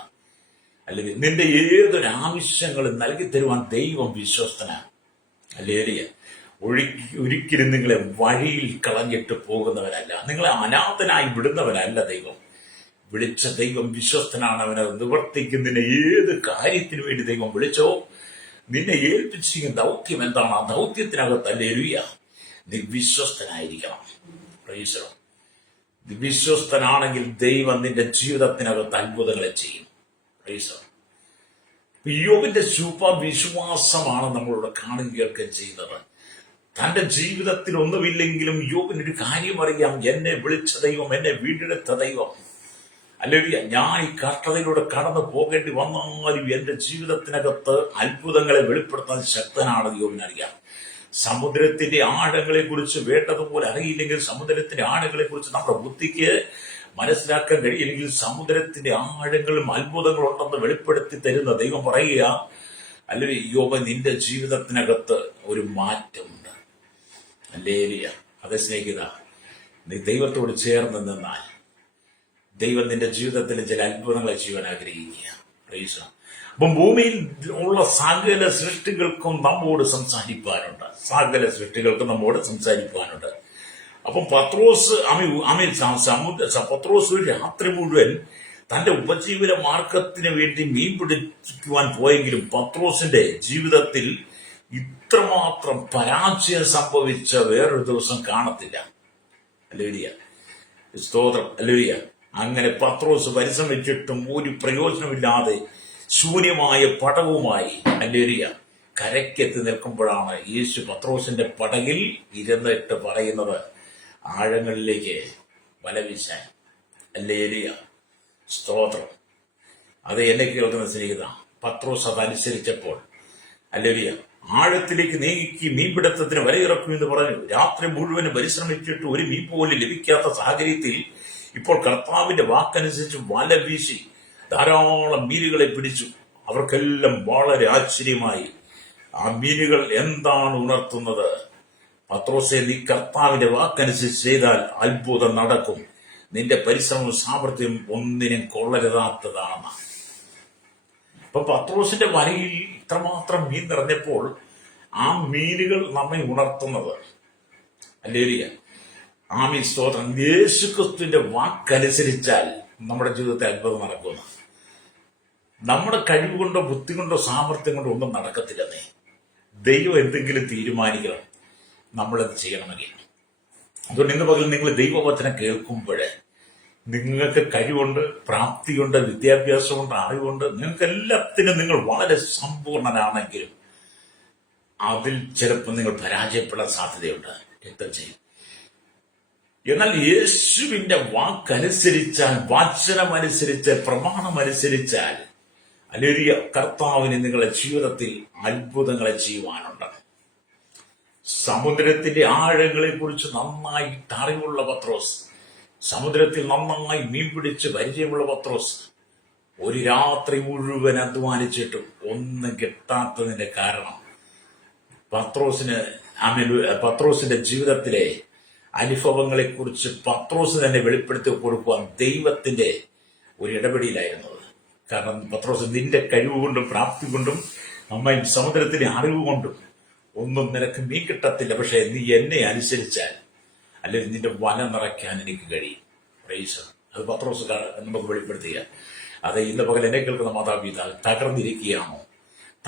അല്ലെങ്കിൽ നിന്റെ ഏതൊരു ആവശ്യങ്ങളും നൽകി തരുവാൻ ദൈവം വിശ്വസ്തനാണ്. അല്ലേലിയ. ഒരിക്കലും നിങ്ങളെ വഴിയിൽ കളഞ്ഞിട്ട് പോകുന്നവനല്ല, നിങ്ങളെ അനാഥനായി വിടുന്നവനല്ല ദൈവം. വിളിച്ച ദൈവം വിശ്വസ്തനാണ്. അവനെ നിവർത്തിക്കുന്നതിന് ഏത് കാര്യത്തിനു വേണ്ടി ദൈവം വിളിച്ചോ, നിന്നെ ഏൽപ്പിച്ചിരിക്കുന്ന ദൗത്യം എന്താണ്, ആ ദൗത്യത്തിനകത്ത് അല്ലേലൂയ നീ വിശ്വസ്തനായിരിക്കണം. Price the Lord. നീ വിശ്വസ്തനാണെങ്കിൽ ദൈവം നിന്റെ ജീവിതത്തിനകത്ത് അത്ഭുതങ്ങളെ ചെയ്യും. Price the Lord. യോബിന്റെ വിശ്വാസമാണ് നമ്മളിവിടെ കാണുകയും കേൾക്കുകയും ചെയ്യുന്നത്. തന്റെ ജീവിതത്തിൽ ഒന്നുമില്ലെങ്കിലും യോബിനൊരു കാര്യം അറിയാം, എന്നെ വിളിച്ച ദൈവം, എന്നെ വീണ്ടെടുത്ത ദൈവം. അല്ലെങ്കിൽ ഞാൻ ഈ കഷ്ടതയിലൂടെ കടന്നു പോകേണ്ടി വന്നാലും എന്റെ ജീവിതത്തിനകത്ത് അത്ഭുതങ്ങളെ വെളിപ്പെടുത്താൻ ശക്തനാണ് യോബിനറിയാം. സമുദ്രത്തിന്റെ ആഴങ്ങളെ കുറിച്ച് വേണ്ടതുപോലെ അറിയില്ലെങ്കിൽ, സമുദ്രത്തിന്റെ ആഴങ്ങളെ കുറിച്ച് നമ്മുടെ ബുദ്ധിക്ക് മനസ്സിലാക്കാൻ കഴിയില്ലെങ്കിൽ, സമുദ്രത്തിന്റെ ആഴങ്ങളും അത്ഭുതങ്ങളുണ്ടെന്ന് വെളിപ്പെടുത്തി തരുന്ന ദൈവം പറയുക, അല്ലെങ്കിൽ യോബ് നിന്റെ ജീവിതത്തിനകത്ത് ഒരു മാറ്റമുണ്ട്. അല്ലേലിയ. അതേ സ്നേഹിത, നീ ദൈവത്തോട് ചേർന്ന് നിന്നാൽ ദൈവം നിന്റെ ജീവിതത്തിൽ ചില അത്ഭുതങ്ങളെ ചെയ്യാൻ ആഗ്രഹിക്കുക. അപ്പം ഭൂമിയിൽ ഉള്ള സകല സൃഷ്ടികൾക്കും നമ്മോട് സംസാരിക്കാനുണ്ട്. അപ്പം പത്രോസ് ഒരു രാത്രി മുഴുവൻ തന്റെ ഉപജീവന മാർഗത്തിന് വേണ്ടി മീൻ പിടിക്കുവാൻ പോയെങ്കിലും പത്രോസിന്റെ ജീവിതത്തിൽ ഇത്രമാത്രം പരാജയം സംഭവിച്ച വേറൊരു ദിവസം കാണത്തില്ല. അല്ലേലിയ. സ്തോത്രം. അല്ലേലിയ. അങ്ങനെ പത്രോസ് പരിശ്രമിച്ചിട്ടും ഒരു പ്രയോജനമില്ലാതെ ശൂന്യമായ പടവുമായി അല്ലേലിയ കരയ്ക്കെത്തി നിൽക്കുമ്പോഴാണ് യേശു പത്രോസിന്റെ പടകിൽ ഇരുന്നിട്ട് പറയുന്നത്, ആഴങ്ങളിലേക്ക് വല വീശാൻ. അല്ലേലിയ. സ്തോത്രം. അത് എന്നെ കേൾക്കുന്ന സ്നേഹിത, പത്രോസ് അതനുസരിച്ചപ്പോൾ അല്ലേലിയ ആഴത്തിലേക്ക് നീക്കി മീൻപിടുത്തത്തിന് വലയിറക്കുമെന്ന് പറഞ്ഞു. രാത്രി മുഴുവനും പരിശ്രമിച്ചിട്ട് ഒരു മീൻ പോലും ലഭിക്കാത്ത സാഹചര്യത്തിൽ ഇപ്പോൾ കർത്താവിന്റെ വാക്കനുസരിച്ച് വല വീശി ധാരാളം മീനുകളെ പിടിച്ചു. അവർക്കെല്ലാം വളരെ ആശ്ചര്യമായി. ആ മീനുകൾ എന്താണ് ഉണർത്തുന്നത്? പത്രോസേ, നീ കർത്താവിന്റെ വാക്കനുസരിച്ച് ചെയ്താൽ അത്ഭുതം നടക്കും. നിന്റെ പരിശ്രമവും സാമർത്ഥ്യം ഒന്നിനും കൊള്ളരുതാത്തതാണ്. അപ്പൊ പത്രോസിന്റെ വലയിൽ ഇത്രമാത്രം മീൻ നിറഞ്ഞപ്പോൾ ആ മീനുകൾ നമ്മെ ഉണർത്തുന്നത് അല്ലേലിയ സ്തോത്രം. യേശുക്രിസ്തുവിന്റെ വാക്കനുസരിച്ചാൽ നമ്മുടെ ജീവിതത്തിൽ അത്ഭുതം നടക്കുന്നു. നമ്മുടെ കഴിവ് കൊണ്ടോ ബുദ്ധി കൊണ്ടോ സാമർത്ഥ്യം കൊണ്ടോ ഒന്നും നടക്കത്തില്ലെന്നേ. ദൈവം എന്തെങ്കിലും തീരുമാനിക്കണം. നമ്മളത് ചെയ്യണമെങ്കിൽ. അതുകൊണ്ട് ഇന്ന് പകൽ നിങ്ങൾ ദൈവവചനം കേൾക്കുമ്പോൾ നിങ്ങൾക്ക് കഴിവുണ്ട്, പ്രാപ്തിയുണ്ട്, വിദ്യാഭ്യാസമുണ്ട്, അറിവുണ്ട്, നിങ്ങൾക്ക് എല്ലാത്തിനും നിങ്ങൾ വളരെ സമ്പൂർണനാണെങ്കിലും അതിൽ ചിലപ്പോൾ നിങ്ങൾ പരാജയപ്പെടാൻ സാധ്യതയുണ്ട്. എന്തും ചെയ്യും. എന്നാൽ യേശുവിന്റെ വാക്കനുസരിച്ചാൽ, വചനമനുസരിച്ചാൽ, പ്രമാണമനുസരിച്ചാൽ അല്ലെങ്കിൽ കർത്താവിന് നിങ്ങളുടെ ജീവിതത്തിൽ അത്ഭുതങ്ങളെ ചെയ്യുവാനുണ്ട്. സമുദ്രത്തിന്റെ ആഴങ്ങളെ കുറിച്ച് നന്നായിട്ട് അറിവുള്ള പത്രോസ്, സമുദ്രത്തിൽ നന്നായി മീൻ പിടിച്ച് പരിചയമുള്ള പത്രോസ്, ഒരു രാത്രി മുഴുവൻ അധ്വാനിച്ചിട്ടും ഒന്നും കിട്ടാത്തതിന്റെ കാരണം പത്രോസിന്റെ ജീവിതത്തിലെ അനുഭവങ്ങളെ കുറിച്ച് പത്രോസ് തന്നെ വെളിപ്പെടുത്തി കൊടുക്കുവാൻ ദൈവത്തിന്റെ ഒരു ഇടപെടലായിരുന്നത്. കാരണം പത്രോസ്, നിന്റെ കഴിവുകൊണ്ടും പ്രാപ്തി കൊണ്ടും നന്നായി സമുദ്രത്തിന്റെ അറിവ് കൊണ്ടും ഒന്നും നിനക്ക് മീൻ കിട്ടത്തില്ല, പക്ഷെ നീ എന്നെ അനുസരിച്ചാൽ അല്ലെങ്കിൽ നിന്റെ വല നിറയ്ക്കാൻ എനിക്ക് കഴിയും. പ്രൈസ്. അത് പത്രോസ് നമുക്ക് വെളിപ്പെടുത്തുക. അത് ഇന്ന് പകൽ എന്നെ കേൾക്കുന്ന മാതാപിതാക്കൾ തകർന്നിരിക്കുകയാണോ,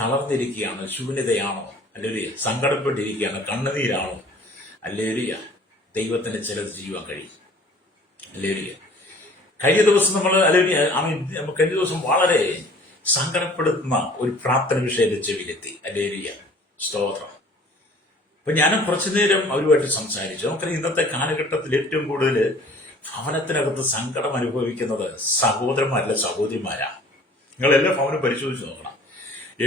തളർന്നിരിക്കുകയാണോ, ശൂന്യതയാണോ, അല്ലെങ്കിൽ സങ്കടപ്പെട്ടിരിക്കുകയാണോ, കണ്ണുനീരാണോ, അല്ലെങ്കിൽ ദൈവത്തിന് ചിലത് ചെയ്യുവാൻ കഴിയും. അല്ലെങ്കിൽ കഴിഞ്ഞ ദിവസം കഴിഞ്ഞ ദിവസം വളരെ സങ്കടപ്പെടുത്തുന്ന ഒരു പ്രാർത്ഥന വിഷയത്തെ ചെവിയിലെത്തി. അല്ലെങ്കിൽ സ്തോത്രം. അപ്പൊ ഞാൻ കുറച്ചു നേരം അവരുമായിട്ട് സംസാരിച്ചു. നമുക്കറിയാം, ഇന്നത്തെ കാലഘട്ടത്തിൽ ഏറ്റവും കൂടുതൽ ഭവനത്തിനകത്ത് സങ്കടം അനുഭവിക്കുന്നത് സഹോദരന്മാരല്ല, സഹോദരിമാരാണ്. നിങ്ങൾ എല്ലാ ഭവനം പരിശോധിച്ച് നോക്കണം.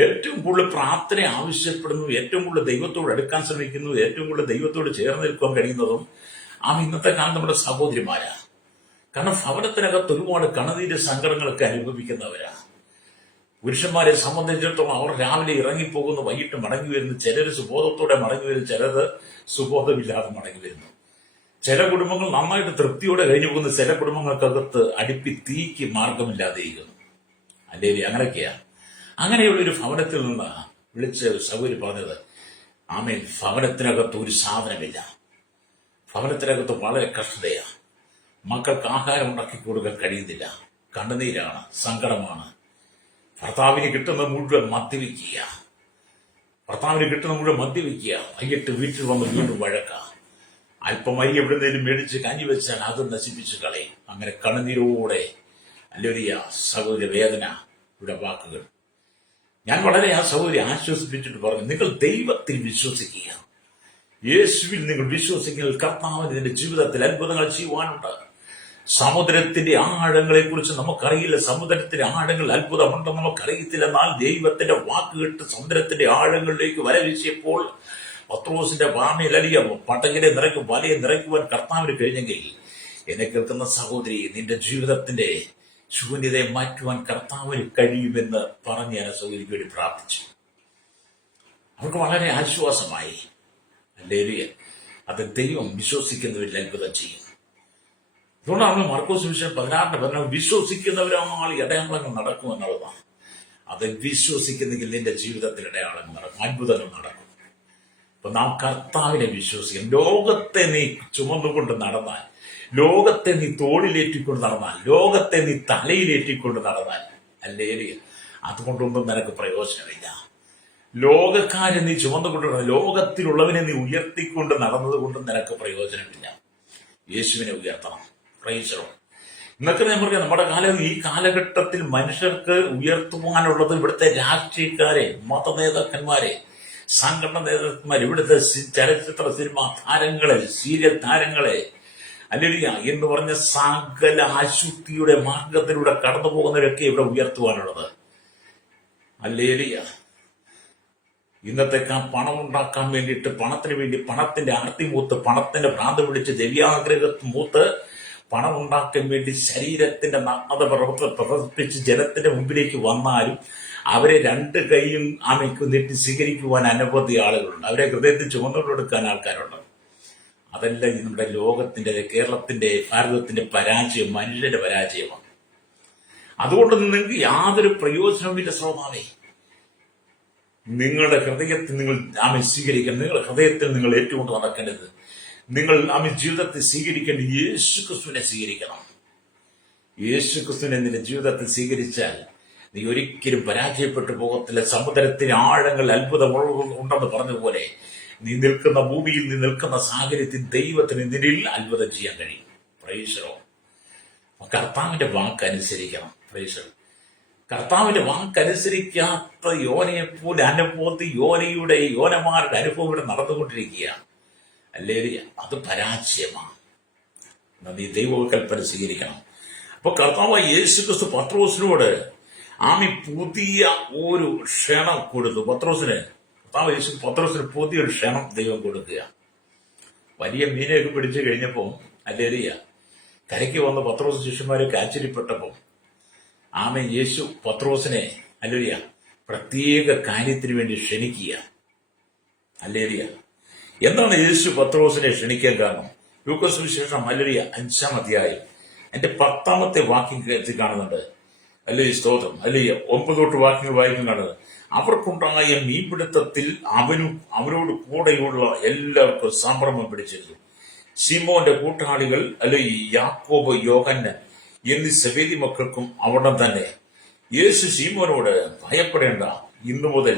ഏറ്റവും കൂടുതൽ പ്രാർത്ഥന ആവശ്യപ്പെടുന്നു, ഏറ്റവും കൂടുതൽ ദൈവത്തോട് അടുക്കാൻ ശ്രമിക്കുന്നു, ഏറ്റവും കൂടുതൽ ദൈവത്തോട് ചേർന്ന് നിൽക്കാൻ കഴിയുന്നതും ഇന്നത്തെ കാലം നമ്മുടെ സഹോദരിമാരാണ്. കാരണം ഭവനത്തിനകത്ത് ഒരുപാട് കണ്ണുനീര് സങ്കടങ്ങളൊക്കെ അനുഭവിക്കുന്നവരാണ്. പുരുഷന്മാരെ സംബന്ധിച്ചിടത്തോളം അവർ രാവിലെ ഇറങ്ങിപ്പോകുന്നു, വൈകിട്ട് മടങ്ങി വരുന്നു. ചിലർ സുബോധത്തോടെ മടങ്ങി വരുന്നു, ചിലത് സുബോധമില്ലാതെ മടങ്ങി വരുന്നു. ചില കുടുംബങ്ങൾ നന്നായിട്ട് തൃപ്തിയോടെ കഴിഞ്ഞു പോകുന്നു, ചില കുടുംബങ്ങൾക്കകത്ത് അടുപ്പി തീക്ക് മാർഗമില്ലാതെ ഇരിക്കുന്നു. അല്ലെങ്കിൽ അങ്ങനെയൊക്കെയാണ്. അങ്ങനെയുള്ളൊരു ഭവനത്തിൽ നിന്ന് വിളിച്ച് സൗകര്യം പറഞ്ഞത്, ഭവനത്തിനകത്ത് ഒരു സാധനമില്ല, ഭവനത്തിനകത്ത് വളരെ കഷ്ടതയാണ്, മക്കൾക്ക് ആഹാരം ഉണ്ടാക്കി കൊടുക്കാൻ കഴിയുന്നില്ല, കണ്ണുനീരാണ്, സങ്കടമാണ്, ഭർത്താവിന് കിട്ടുന്ന മുഴുവൻ മദ്യപിക്കുക, വൈകിട്ട് വീട്ടിൽ വന്ന് വീണ്ടും വഴക്ക, അല്പം അരി എവിടെന്തെങ്കിലും മേടിച്ച് കഞ്ഞി വെച്ചാൽ അത് നശിപ്പിച്ച് കളയും. അങ്ങനെ കണ്ണുനീരോടെ അല്ലേറിയ സഹോദര വേദന ഇവിടെ വാക്കുകൾ. ഞാൻ വളരെ ആ സഹോദരി ആശ്വസിപ്പിച്ചിട്ട് പറഞ്ഞു, നിങ്ങൾ ദൈവത്തിൽ വിശ്വസിക്കുക, യേശുവിൽ നിങ്ങൾ വിശ്വസിക്കുന്ന കർത്താവിന് നിന്റെ ജീവിതത്തിൽ അത്ഭുതങ്ങൾ ചെയ്യുവാനുണ്ട്. സമുദ്രത്തിന്റെ ആഴങ്ങളെ കുറിച്ച് നമുക്കറിയില്ല, സമുദ്രത്തിന്റെ ആഴങ്ങൾ അത്ഭുതമുണ്ടെന്ന് നമുക്കറിയത്തില്ല. എന്നാൽ ദൈവത്തിന്റെ വാക്ക് കേട്ട് സമുദ്രത്തിന്റെ ആഴങ്ങളിലേക്ക് വല വീശിയപ്പോൾ പത്രോസിന്റെ വാമയിലലിയ പടകിലെ വലയെ നിറയ്ക്കുവാൻ കർത്താവിന് കഴിഞ്ഞെങ്കിൽ, എന്നെ കേൾക്കുന്ന സഹോദരി, നിന്റെ ജീവിതത്തിന്റെ ശൂന്യതയെ മാറ്റുവാൻ കർത്താവിന് കഴിയുമെന്ന് പറഞ്ഞ് ഞാൻ സഹോദരിക്ക് വേണ്ടി പ്രാർത്ഥിച്ചു. അവർക്ക് വളരെ ആശ്വാസമായി. ഹല്ലേലൂയ. അത് ദൈവം വിശ്വസിക്കുന്നവരിൽ അത്ഭുതം ചെയ്യും. അതുകൊണ്ടാണ് മർക്കോസ് വിഷയം 16 വിശ്വസിക്കുന്നവരാൾ ഇടയാളങ്ങൾ നടക്കും എന്നുള്ളതാണ്. അത് വിശ്വസിക്കുന്നെങ്കിൽ നിന്റെ ജീവിതത്തിൽ ഇടയാളങ്ങൾ നടക്കും, അത്ഭുതങ്ങൾ നടക്കും. അപ്പൊ നാം കർത്താവിനെ വിശ്വസിക്കും. ലോകത്തെ നീ ചുമന്നുകൊണ്ട് നടന്നാൽ, ലോകത്തെ നീ തോളിലേറ്റിക്കൊണ്ട് നടന്നാൽ, ലോകത്തെ നീ തലയിലേറ്റിക്കൊണ്ട് നടന്നാൽ, ഹല്ലേലൂയ, അതുകൊണ്ടൊന്നും നിനക്ക് പ്രയോജനമില്ല. ലോകക്കാരെ നീ ചുമന്നുകൊണ്ട്, ലോകത്തിലുള്ളവനെ നീ ഉയർത്തിക്കൊണ്ട് നടന്നത് കൊണ്ടും നിനക്ക് പ്രയോജനമില്ല. യേശുവിനെ ഉയർത്തണം. പ്രൈസറോ. ഇന്നൊക്കെ ഞാൻ പറയാം, നമ്മുടെ ഈ കാലഘട്ടത്തിൽ മനുഷ്യർക്ക് ഉയർത്തുവാനുള്ളത് ഇവിടുത്തെ രാഷ്ട്രീയക്കാരെ, മത നേതാക്കന്മാരെ, സംഘടന നേതാക്കന്മാരെ, ഇവിടുത്തെ ചലച്ചിത്ര സിനിമ താരങ്ങളെ, സീരിയൽ താരങ്ങളെ, അല്ലെങ്കിൽ എന്ന് പറഞ്ഞ സകല ആശുദ്ധിയുടെ മാർഗത്തിലൂടെ കടന്നു പോകുന്നവരൊക്കെ ഇവിടെ ഉയർത്തുവാനുള്ളത്. ഹല്ലേലൂയ. ഇന്നത്തെ പണം ഉണ്ടാക്കാൻ വേണ്ടിയിട്ട്, പണത്തിന് വേണ്ടി, പണത്തിന്റെ ആർത്തി മൂത്ത്, പണത്തിന്റെ ഭ്രാന്ത് പിടിച്ച്, ദിവ്യാഗ്രഹത്ത് മൂത്ത് പണം ഉണ്ടാക്കാൻ വേണ്ടി ശരീരത്തിന്റെ നഗ്നത പ്രവർത്തിപ്പിച്ച് ജനത്തിന്റെ മുമ്പിലേക്ക് വന്നാലും അവരെ രണ്ട് കൈയും നീട്ടി സ്വീകരിക്കുവാൻ അനവധി ആളുകളുണ്ട്. അവരെ ഹൃദയത്തിൽ ചുമന്നുകൊടുക്കാൻ ആൾക്കാരുണ്ട്. അതല്ല നമ്മുടെ ലോകത്തിന്റെ, കേരളത്തിന്റെ, ഭാരതത്തിന്റെ പരാജയം, മനുഷ്യന്റെ പരാജയമാണ്. അതുകൊണ്ട് നിങ്ങൾക്ക് യാതൊരു പ്രയോജനവുമില്ല. സ്വഭാവേ, നിങ്ങളുടെ ഹൃദയത്തിൽ നിങ്ങൾ സ്വീകരിക്കണം. നിങ്ങളുടെ ഹൃദയത്തിൽ നിങ്ങൾ ഏറ്റുകൊണ്ട് നടക്കേണ്ടത്, നിങ്ങൾ ജീവിതത്തിൽ സ്വീകരിക്കേണ്ട യേശുക്രിസ്തുവിനെ സ്വീകരിക്കണം. യേശുക്രിസ്തുവിനെ നിന്റെ ജീവിതത്തിൽ സ്വീകരിച്ചാൽ നീ ഒരിക്കലും പരാജയപ്പെട്ടു പോകത്തില്ല. സമുദ്രത്തിന് ആഴങ്ങൾ അത്ഭുതം ഉണ്ടെന്ന് പറഞ്ഞതുപോലെ നീ നിൽക്കുന്ന ഭൂമിയിൽ, നീ നിൽക്കുന്ന സാഹചര്യത്തിൽ ദൈവത്തിന് നിന്നിൽ അത്ഭുതം ചെയ്യാൻ കഴിയും. Price the Lord. കർത്താവിന്റെ വാക്കനുസരിക്കണം. Price the Lord. കർത്താവിന്റെ വാക്കനുസരിക്കാത്ത യോനയെപ്പോലെ അനുഭവത്തിൽ യോനമാരുടെ അനുഭവം ഇവിടെ നടന്നുകൊണ്ടിരിക്കുകയാണ്. അല്ലേ? അത് പരാജയമാണ്. നീ ദൈവകൽപ്പന സ്വീകരിക്കണം. അപ്പൊ കർത്താവ് യേശുക്രിസ്തു പത്രോസിനോട് പുതിയ ഒരു ക്ഷണം കൊടുത്തു. പത്രോസിന് പുതിയൊരു ക്ഷണം ദൈവം കൊടുക്കുക. വലിയ മീനെയൊക്കെ പിടിച്ചു കഴിഞ്ഞപ്പോ അല്ലേറിയ കരയ്ക്ക് വന്ന് പത്രോസ് ശിഷ്യന്മാരൊക്കെ ആശ്ചര്യപ്പെട്ടപ്പോ യേശു പത്രോസിനെ അല്ലേറിയ പ്രത്യേക കാര്യത്തിന് വേണ്ടി ക്ഷണിക്കുക. അല്ലേറിയ എന്താണ് യേശു പത്രോസിനെ ക്ഷണിക്കാൻ കാരണം? ലൂക്കോസ് സുവിശേഷം അല്ലേറിയ 5-ാം അധ്യായം എന്റെ 10-ാമത്തെ വാക്യം കാണുന്നുണ്ട്. അല്ലേ? സ്തോത്രം. അല്ലേ? 9 തൊട്ട് വാക്യങ്ങൾ വായിക്കും കാണുന്നത്. അവർക്കുണ്ടായ മീൻപിടുത്തത്തിൽ അവനോട് കൂടെയുള്ള എല്ലാവർക്കും സംഭ്രമം പിടിച്ചിരുന്നു. ശിമോന്റെ കൂട്ടാളികൾ അല്ലെ യാക്കോബ്, യോഹന്നാൻ എന്നീ സെബേദി മക്കൾക്കും അവിടെ തന്നെ. യേശു ശിമോനോട് ഭയപ്പെടേണ്ട, ഇന്നു മുതൽ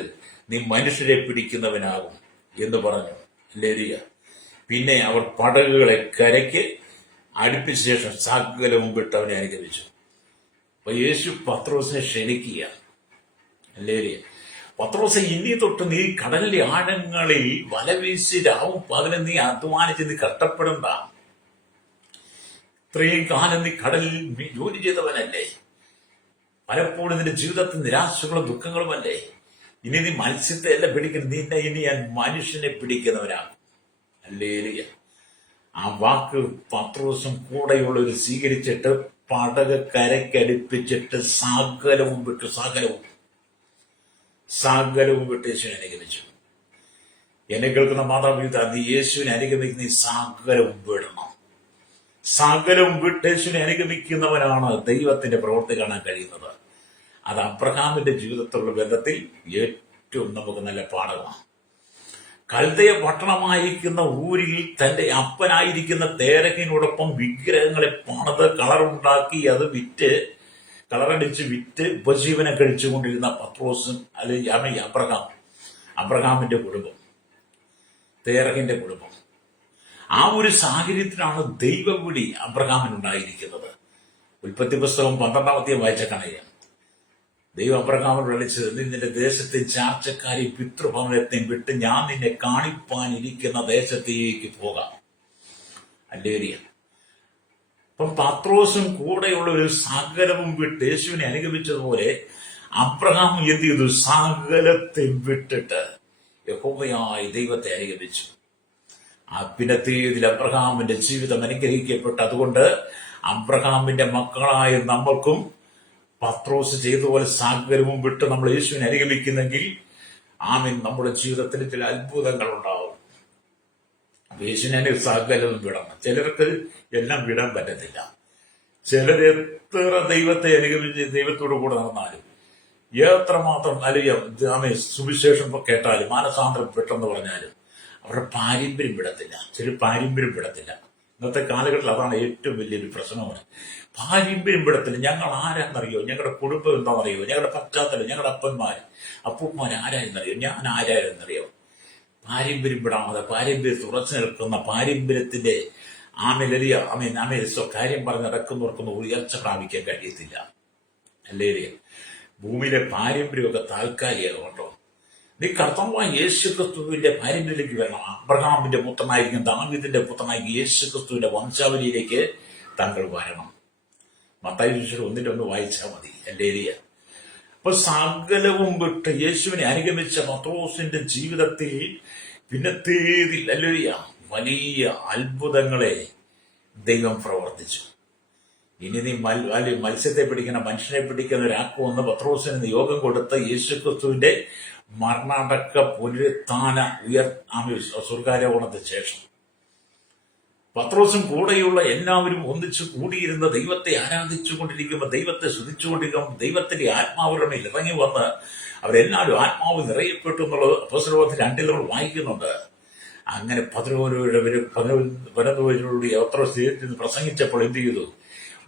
നീ മനുഷ്യരെ പിടിക്കുന്നവനാകും എന്ന് പറഞ്ഞു. ലേരിയ പിന്നെ അവർ പടകുകളെ കരയ്ക്ക് അടുപ്പിച്ച ശേഷം സകലവും വിട്ട് അവനെ അനുഗമിച്ചു. അപ്പൊ യേശു പത്രോസിനെ ക്ഷണിക്കുക. ലേരിയ പത്രോസെ, ഇനി തൊട്ട് നീ കടലിലെ ആഴങ്ങളിൽ വലവീശി രാവും പകലും നീ അധ്വാനിച്ച് നീ കഷ്ടപ്പെടണ്ട. ഇത്രയും കാലം നീ കടലിൽ ജോലി ചെയ്തവനല്ലേ? പലപ്പോഴും നിന്റെ ജീവിതത്തിൽ നിരാശകളും ദുഃഖങ്ങളുമല്ലേ? ഇനി നീ മത്സ്യത്തെ അല്ല പിടിക്കുന്നത്, ഇനി ഞാൻ മനുഷ്യനെ പിടിക്കുന്നവനാണ്. അല്ലേലിയ. ആ വാക്ക് പത്രോസും കൂടെയുള്ളവർ സ്വീകരിച്ചിട്ട് പടക് കരക്കടുപ്പിച്ചിട്ട് സകലവും വിട്ട് യേശുവിനെ അനുഗമിച്ചു. എന്നെ കേൾക്കുന്ന മാതാപിതാ, നീ യേശുവിനെ അനുഗമിക്കുന്ന സകലവും വിടണം. സകലവും വിട്ട് യേശുവിനെ അനുഗമിക്കുന്നവനാണ് ദൈവത്തിന്റെ പ്രവൃത്തി കാണാൻ കഴിയുന്നത്. അത് അബ്രഹാമിന്റെ ജീവിതത്തിലുള്ള ബന്ധത്തിൽ ഏറ്റവും നമുക്ക് നല്ല പാഠമാണ്. കൽദയ പട്ടണമായിരിക്കുന്ന ഊരിൽ തന്റെ അപ്പനായിരിക്കുന്ന തേരഹിനോടൊപ്പം വിഗ്രഹങ്ങളെ പണിത് കളറുണ്ടാക്കി അത് കളറടിച്ച് വിറ്റ് ഉപജീവനം കഴിച്ചുകൊണ്ടിരുന്ന പത്രോസും അല്ലെങ്കിൽ അബ്രഹാമിന്റെ കുടുംബം, തേരഹിന്റെ കുടുംബം. ആ ഒരു സാഹചര്യത്തിലാണ് ദൈവവിളി അബ്രഹാമിനുണ്ടായിരിക്കുന്നത്. ഉൽപ്പത്തി പുസ്തകം 12-ാം അധ്യായം വായിച്ച കണയാണ്. ദൈവം അബ്രഹാമിനോട് വിളിച്ചത്, നീ നിന്റെ ദേശത്തെയും ചാർച്ചക്കാരെയും പിതൃഭവനത്തെയും വിട്ട് ഞാൻ നിന്നെ കാണിപ്പാനിരിക്കുന്ന ദേശത്തേക്ക് പോകാം. അല്ലേരിയ. അപ്പം പത്രോസും കൂടെയുള്ള ഒരു സകലവും വിട്ട് യേശുവിനെ അനുഗമിച്ചതുപോലെ അബ്രഹാം എന്ത് ചെയ്തു? സകലത്തെ വിട്ടിട്ട് യഹോവയായ ദൈവത്തെ അനുഗമിച്ചു. പിന്നത്തേതിൽ അബ്രഹാമിന്റെ ജീവിതം അനുഗ്രഹിക്കപ്പെട്ടു. അതുകൊണ്ട് അബ്രഹാമിന്റെ മക്കളായ നമ്മൾക്കും പത്രോസ് ചെയ്തതുപോലെ സകലവും വിട്ട് നമ്മൾ യേശുവിനെ അനുഗമിക്കുന്നെങ്കിൽ നമ്മുടെ ജീവിതത്തിൽ ചില അത്ഭുതങ്ങൾ ഉണ്ടാവും. യേശുവിനെ സകലവും വിടണം. ചിലർക്ക് എല്ലാം വിടാൻ പറ്റത്തില്ല. ചിലർ എത്ര ദൈവത്തെ അനുഗമിച്ച് ദൈവത്തോടു കൂടെ നടന്നാലും, എത്രമാത്രം അല്ലെങ്കിൽ സുവിശേഷം കേട്ടാലും, മാനസാന്തരം പെട്ടെന്ന് പറഞ്ഞാലും അവരുടെ പാരമ്പര്യം വിടത്തില്ല. ചില പാരമ്പര്യം വിടത്തില്ല. ഇന്നത്തെ കാലഘട്ടത്തിൽ അതാണ് ഏറ്റവും വലിയൊരു പ്രശ്നമാണ്. പാരമ്പര്യം വിടത്തില്ല. ഞങ്ങൾ ആരാന്നറിയോ? ഞങ്ങളുടെ കുടുംബം എന്താണെന്നറിയോ? ഞങ്ങളുടെ പശ്ചാത്തലം, ഞങ്ങളുടെ അപ്പന്മാർ ആരായെന്നറിയോ? ഞാൻ ആരായെന്നറിയോ? പാരമ്പര്യം വിടാതെ പാരമ്പര്യത്തിൽ ഉറച്ചു നിൽക്കുന്ന പാരമ്പര്യത്തിന്റെ കാര്യം പറഞ്ഞ് നടക്കുന്നവർക്കൊന്നും ഉയർച്ച പ്രാപിക്കാൻ കഴിയത്തില്ല. അല്ലേ? ഭൂമിയിലെ പാരമ്പര്യമൊക്കെ താൽക്കാലികമുണ്ടോ? നീ കർത്താവായ യേശുക്രിസ്തുവിന്റെ പാരമ്പര്യത്തിലേക്ക് വരണം. അബ്രഹാമിന്റെ പുത്രനായിരിക്കും, ദാവീദിന്റെ പുത്രനായിരിക്കും യേശുക്രിസ്തുവിന്റെ വംശാവലിയിലേക്ക് താങ്കൾ വരണം. മത്തായി സുവിശേഷം 1:1 വായിച്ചാൽ മതി. അല്ലേലിയ. അപ്പൊ സകലവും വിട്ട് യേശുവിനെ അനുഗമിച്ച പത്രോസിന്റെ ജീവിതത്തിൽ പിന്നത്തേതിൽ അല്ലേലിയ വലിയ അത്ഭുതങ്ങളെ ദൈവം പ്രവർത്തിച്ചു. ഇനി നീ മത്സ്യത്തെ പിടിക്കുന്ന, മനുഷ്യനെ പിടിക്കുന്ന ഒരാക്കുമെന്ന് പത്രോസിന് നിയോഗം കൊടുത്ത യേശുക്രിസ്തുവിന്റെ മരണാടക്ക പുനരുത്ഥാന സ്വർഗാരോഹണത്തിന് ശേഷം പത്രോസും കൂടെയുള്ള എല്ലാവരും ഒന്നിച്ചു കൂടിയിരുന്ന ദൈവത്തെ ആരാധിച്ചുകൊണ്ടിരിക്കുമ്പോൾ, ദൈവത്തെ സ്തുതിച്ചുകൊണ്ടിരിക്കുമ്പോൾ ദൈവത്തിന്റെ ആത്മാവരുടെ മേൽ ഇറങ്ങി വന്ന് അവരെല്ലാവരും ആത്മാവ് നിറയപ്പെട്ടു എന്നുള്ളത് അപ്പോസ്തലപ്രവൃത്തി 2 നമ്മൾ വായിക്കുന്നുണ്ട്. അങ്ങനെ 11 യാത്ര പ്രസംഗിച്ചപ്പോൾ എന്ത് ചെയ്തു?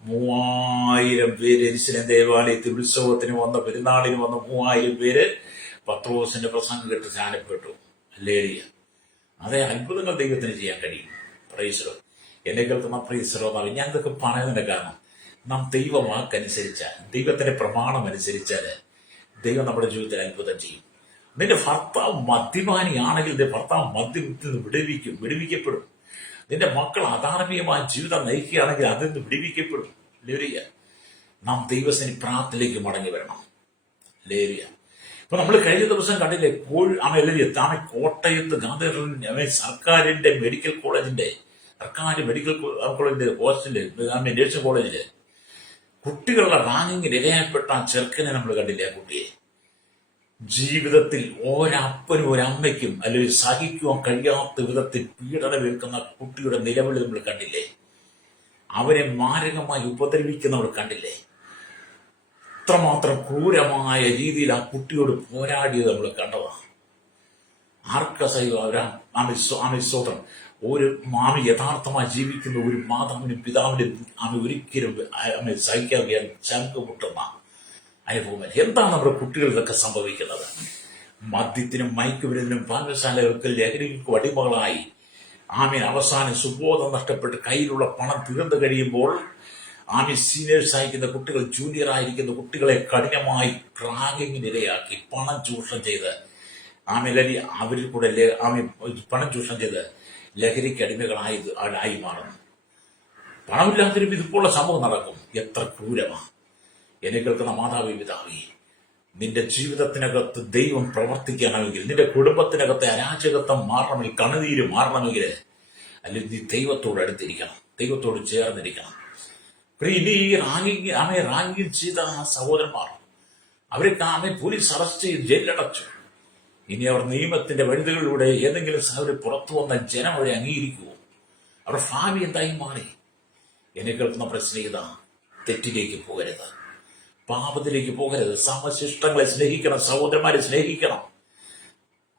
3000 പേര് യെരൂശലേം ദേവാലയത്തിൽ ഉത്സവത്തിന് വന്ന, പെരുന്നാളിന് വന്ന 3000 പേര് പത്രോസിന്റെ പ്രസംഗം കേട്ട് ധ്യാനപ്പെട്ടു. ഹല്ലേലൂയ. അതേ അത്ഭുതങ്ങൾ ദൈവത്തിന് ചെയ്യാൻ കഴിയും. പ്രൈസറോ എന്നെ കേൾക്കുന്ന പ്രൈസറോ ഞാൻ ഇതൊക്കെ പറയുന്നതിന്റെ കാരണം നാം ദൈവവാക്കനുസരിച്ചാൽ, ദൈവത്തിന്റെ പ്രമാണം അനുസരിച്ചാൽ ദൈവം നമ്മുടെ ജീവിതത്തിൽ അത്ഭുതം ചെയ്യും. നിന്റെ ഭർത്താവ് മദ്യപാനിയാണെങ്കിൽ നിന്റെ ഭർത്താവ് മദ്യത്തിൽ നിന്ന് വിടുവിക്കപ്പെടും. നിന്റെ മക്കൾ അധാർമികമായ ജീവിതം നയിക്കുകയാണെങ്കിൽ അതിൽ നിന്ന് വിടുവിക്കപ്പെടും. ലേരിയ നാം ദൈവസേന പ്രാർത്ഥനയിലേക്ക് മടങ്ങി വരണം. ലേരിയ ഇപ്പൊ നമ്മൾ കഴിഞ്ഞ ദിവസം കണ്ടില്ലേ, ആമെ കോട്ടയത്ത് ഗാന്ധി സർക്കാരിന്റെ മെഡിക്കൽ കോളേജിന്റെ ഹോസ്റ്റലില് നഴ്സിംഗ് കോളേജില് കുട്ടികളുടെ റാങ്കിങ്ങിന് ഇരയായപ്പെട്ട ആ ചെറുക്കനെ നമ്മൾ കണ്ടില്ലേ. ആ കുട്ടിയെ ജീവിതത്തിൽ ഒരപ്പനും ഒരമ്മയ്ക്കും അല്ലെങ്കിൽ സഹിക്കുവാൻ കഴിയാത്ത വിധത്തിൽ പീഡനമേൽക്കുന്ന കുട്ടിയുടെ നിലവിളി നമ്മൾ കണ്ടില്ലേ. അവരെ മാരകമായി ഉപദ്രവിക്കുന്നവർ കണ്ടില്ലേ. അത്രമാത്രം ക്രൂരമായ രീതിയിൽ ആ കുട്ടിയോട് പോരാടിയത് നമ്മൾ കണ്ടതാണ്. ആർക്കസോത്രം ഒരു മാമി യഥാർത്ഥമായി ജീവിക്കുന്ന ഒരു മാതാവിനും പിതാവിനും ആമി ഒരിക്കലും സഹിക്കാൻ ചങ്ക് മുട്ടുന്ന അനുഭവം. എന്താണ് നമ്മുടെ കുട്ടികൾ ഇതൊക്കെ സംഭവിക്കുന്നത്? മദ്യത്തിനും മയക്കുമരുന്നിനും പാനശാലകൾക്ക് ലഹരികൾക്ക് അടിമകളായി അവസാനം സുബോധം നഷ്ടപ്പെട്ട് കയ്യിലുള്ള പണം തീർന്നു കഴിയുമ്പോൾ സീനിയേഴ്സ് ആയിരിക്കുന്ന കുട്ടികൾ, ജൂനിയർ ആയിരിക്കുന്ന കുട്ടികളെ കഠിനമായി റാഗിങ്ങിനിരയാക്കി പണം ചൂഷണം ചെയ്ത് അവരിൽ കൂടെ പണം ചൂഷണം ചെയ്ത് ലഹരിക്ക് അടിമകളായി മാറുന്നു. പണമില്ലാത്തൊരു ഇതുപോലുള്ള സംഭവം നടക്കും. എത്ര ക്രൂരമാണ്. എന്നെ കേൾക്കുന്ന മാതാവി പിതാവി, നിന്റെ ജീവിതത്തിനകത്ത് ദൈവം പ്രവർത്തിക്കണമെങ്കിൽ, നിന്റെ കുടുംബത്തിനകത്തെ അരാജകത്വം മാറണമെങ്കിൽ, കണ്ണുനീര് മാറണമെങ്കിൽ, അല്ലെങ്കിൽ നീ ദൈവത്തോട് അടുത്തിരിക്കണം, ദൈവത്തോട് ചേർന്നിരിക്കണം. ഇനി ഈ റാങ്കിങ് ചെയ്ത ആ സഹോദരന്മാർ, അവരെ പോലീസ് അറസ്റ്റ് ചെയ്ത് ജയിലിലടച്ചു. ഇനി അവർ നിയമത്തിന്റെ വഴുതുകളിലൂടെ ഏതെങ്കിലും അവർ പുറത്തു വന്നാൽ ജനം അവരെ അംഗീകരിക്കുമോ? അവരുടെ ഭാവി എന്തായി മാറി? എന്നെ കേൾക്കുന്ന പ്രശ്നീയത, തെറ്റിലേക്ക് പോകരുത്, പാപത്തിലേക്ക് പോകരുത്. സമശിഷ്ടങ്ങളെ സ്നേഹിക്കണം, സഹോദരന്മാരെ സ്നേഹിക്കണം.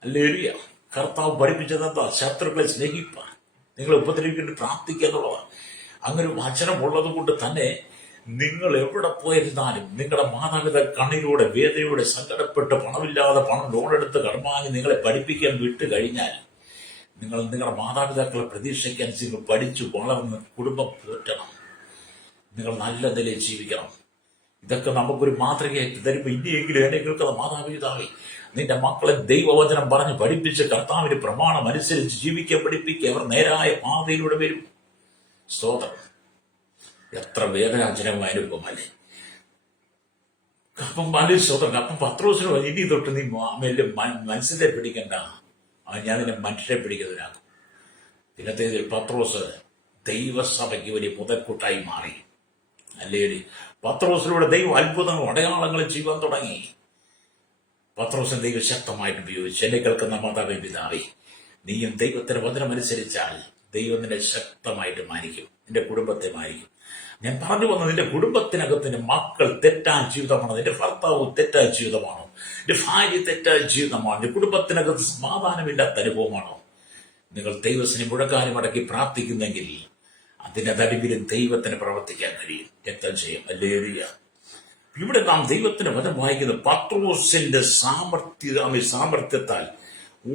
അല്ലേലൂയ. കർത്താവ് പഠിപ്പിച്ചതെന്താ? ശത്രുക്കളെ സ്നേഹിപ്പാൻ, നിങ്ങളെ ഉപദ്രവിക്കേണ്ടി പ്രാർത്ഥിക്കുക എന്നുള്ളതാണ്. അങ്ങനെ ഒരു വചനം ഉള്ളത് കൊണ്ട് തന്നെ നിങ്ങൾ എവിടെ പോയിരുന്നാലും നിങ്ങളുടെ മാതാപിതാ കണ്ണിലൂടെ വേദനയോടെ സങ്കടപ്പെട്ട് പണമില്ലാതെ ലോൺ എടുത്ത് കടമാങ്ങി നിങ്ങളെ പഠിപ്പിക്കാൻ വിട്ട് കഴിഞ്ഞാൽ നിങ്ങളുടെ മാതാപിതാക്കളെ പ്രതീക്ഷയ്ക്കനുസരിച്ച് പഠിച്ചു വളർന്ന് കുടുംബം പോറ്റണം. നിങ്ങൾ നല്ല നിലയിൽ ജീവിക്കണം. ഇതൊക്കെ നമുക്കൊരു മാതൃകയായിട്ട് തരുമ്പോൾ ഇനിയെങ്കിലും എന്നെ കേൾക്കുന്ന മാതാപിതാവേ, നിന്റെ മക്കളെ ദൈവവചനം പറഞ്ഞ് പഠിപ്പിച്ച് കർത്താവിന്റെ പ്രമാണം അനുസരിച്ച് ജീവിക്കാൻ പഠിപ്പിക്കുക. അവർ നേരായ പാതയിലൂടെ വരും. സ്തോത്രം. എത്ര വേദനാജനകമായ അനുഭവമല്ലേ. അപ്പം പത്രോസിന് ഇനി തൊട്ട് നീ മനുഷ്യരെ പിടിക്കണ്ട, ഞാൻ നിന്നെ മനുഷ്യരെ പിടിക്കുന്നതിനാകും. ഇന്നത്തെ പത്രോസ് ദൈവസഭയ്ക്ക് വലിയ മുതൽക്കൂട്ടായി മാറി. അല്ലേടി പത്രോസിലൂടെ ദൈവം അത്ഭുതങ്ങളും അടയാളങ്ങളും ചെയ്യാൻ തുടങ്ങി. പത്രോസിന് ദൈവം ശക്തമായിട്ട് ഉപയോഗിച്ചു. എന്നെ കേൾക്കുന്ന മാതാവേ പിതാവേ, നീയും ദൈവത്തിന്റെ വചനമനുസരിച്ചാൽ ദൈവം നിന്നെ ശക്തമായിട്ട് മാനിക്കും, നിന്റെ കുടുംബത്തെ മാനിക്കും. ഞാൻ പറഞ്ഞു വന്നത്, നിന്റെ കുടുംബത്തിനകത്ത് നിന്റെ മക്കൾ തെറ്റായ ജീവിതമാണോ? നിന്റെ ഭർത്താവ് തെറ്റായ ജീവിതമാണോ? നിന്റെ ഭാര്യ തെറ്റായ ജീവിതമാണോ? നിന്റെ കുടുംബത്തിനകത്ത് സമാധാനമില്ലാത്ത അനുഭവമാണോ? നിങ്ങൾ ദൈവത്തിന് മുഴക്കാലം അടക്കി പ്രാർത്ഥിക്കുന്നെങ്കിൽ അതിന്റെ നടുവിലും ദൈവത്തിന് പ്രവർത്തിക്കാൻ കഴിയും. രക്തം ചെയ്യും. ഹല്ലേലൂയ. ഇവിടെ നാം ദൈവത്തിന് വചനം വായിക്കുന്നത് പത്രോസിന്റെ സാമർത്ഥ്യത്താൽ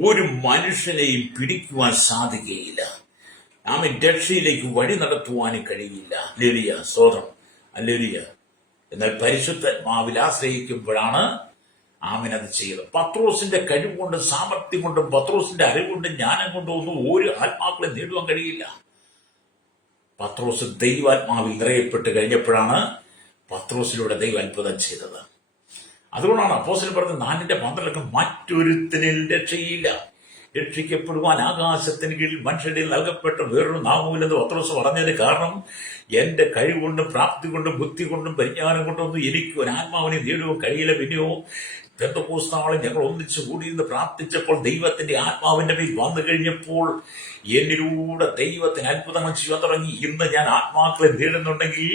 ഒരു മനുഷ്യനെയും പിടിക്കുവാൻ സാധിക്കുകയില്ല. രക്ഷയിലേക്ക് വഴി നടത്തുവാനും കഴിയില്ല. ഹല്ലേലൂയ. സ്തോത്രം. ഹല്ലേലൂയ. എന്നാൽ പരിശുദ്ധാത്മാവിൽ ആശ്രയിക്കുമ്പോഴാണ് അത് ചെയ്തത്. പത്രോസിന്റെ കഴിവുകൊണ്ടും സാമർത്ഥ്യം കൊണ്ടും പത്രോസിന്റെ അറിവുകൊണ്ടും ജ്ഞാനം കൊണ്ടും ഒന്നും ഒരു ആത്മാക്കളെ നേടുവാൻ കഴിയില്ല. പത്രോസ് ദൈവാത്മാവിൽ നിറയപ്പെട്ട് കഴിഞ്ഞപ്പോഴാണ് പത്രോസിലൂടെ ദൈവം അത്ഭുതം ചെയ്തത്. അതുകൊണ്ടാണ് അപ്പോസ്തലൻ പറഞ്ഞത്, 4:12 മറ്റൊരുത്തനിൽ രക്ഷയില്ല, രക്ഷിക്കപ്പെടുവാൻ ആകാശത്തിന് കീഴിൽ മനുഷ്യരുടെ നൽകപ്പെട്ട വേറൊരു നാമമില്ലെന്ന് പത്രോസ് പറഞ്ഞതിന് കാരണം, എന്റെ കഴിവുകൊണ്ടും പ്രാപ്തി കൊണ്ടും ബുദ്ധി കൊണ്ടും പരിജ്ഞാനം കൊണ്ടൊന്നും എനിക്ക് ഒരു ആത്മാവിനെ നേടുവാൻ കഴിയില്ല. പിന്നെയോ പെന്തക്കോസ്താളെ ഞങ്ങൾ ഒന്നിച്ചു കൂടിയെന്ന് പ്രാർത്ഥിച്ചപ്പോൾ ദൈവത്തിന്റെ ആത്മാവിന്റെ മേൽ വന്നു കഴിഞ്ഞപ്പോൾ എന്നിലൂടെ ദൈവത്തിന് അത്ഭുതങ്ങൾ ചെയ്യാൻ തുടങ്ങി. ഇന്ന് ഞാൻ ആത്മാക്കളെ നേടുന്നുണ്ടെങ്കിൽ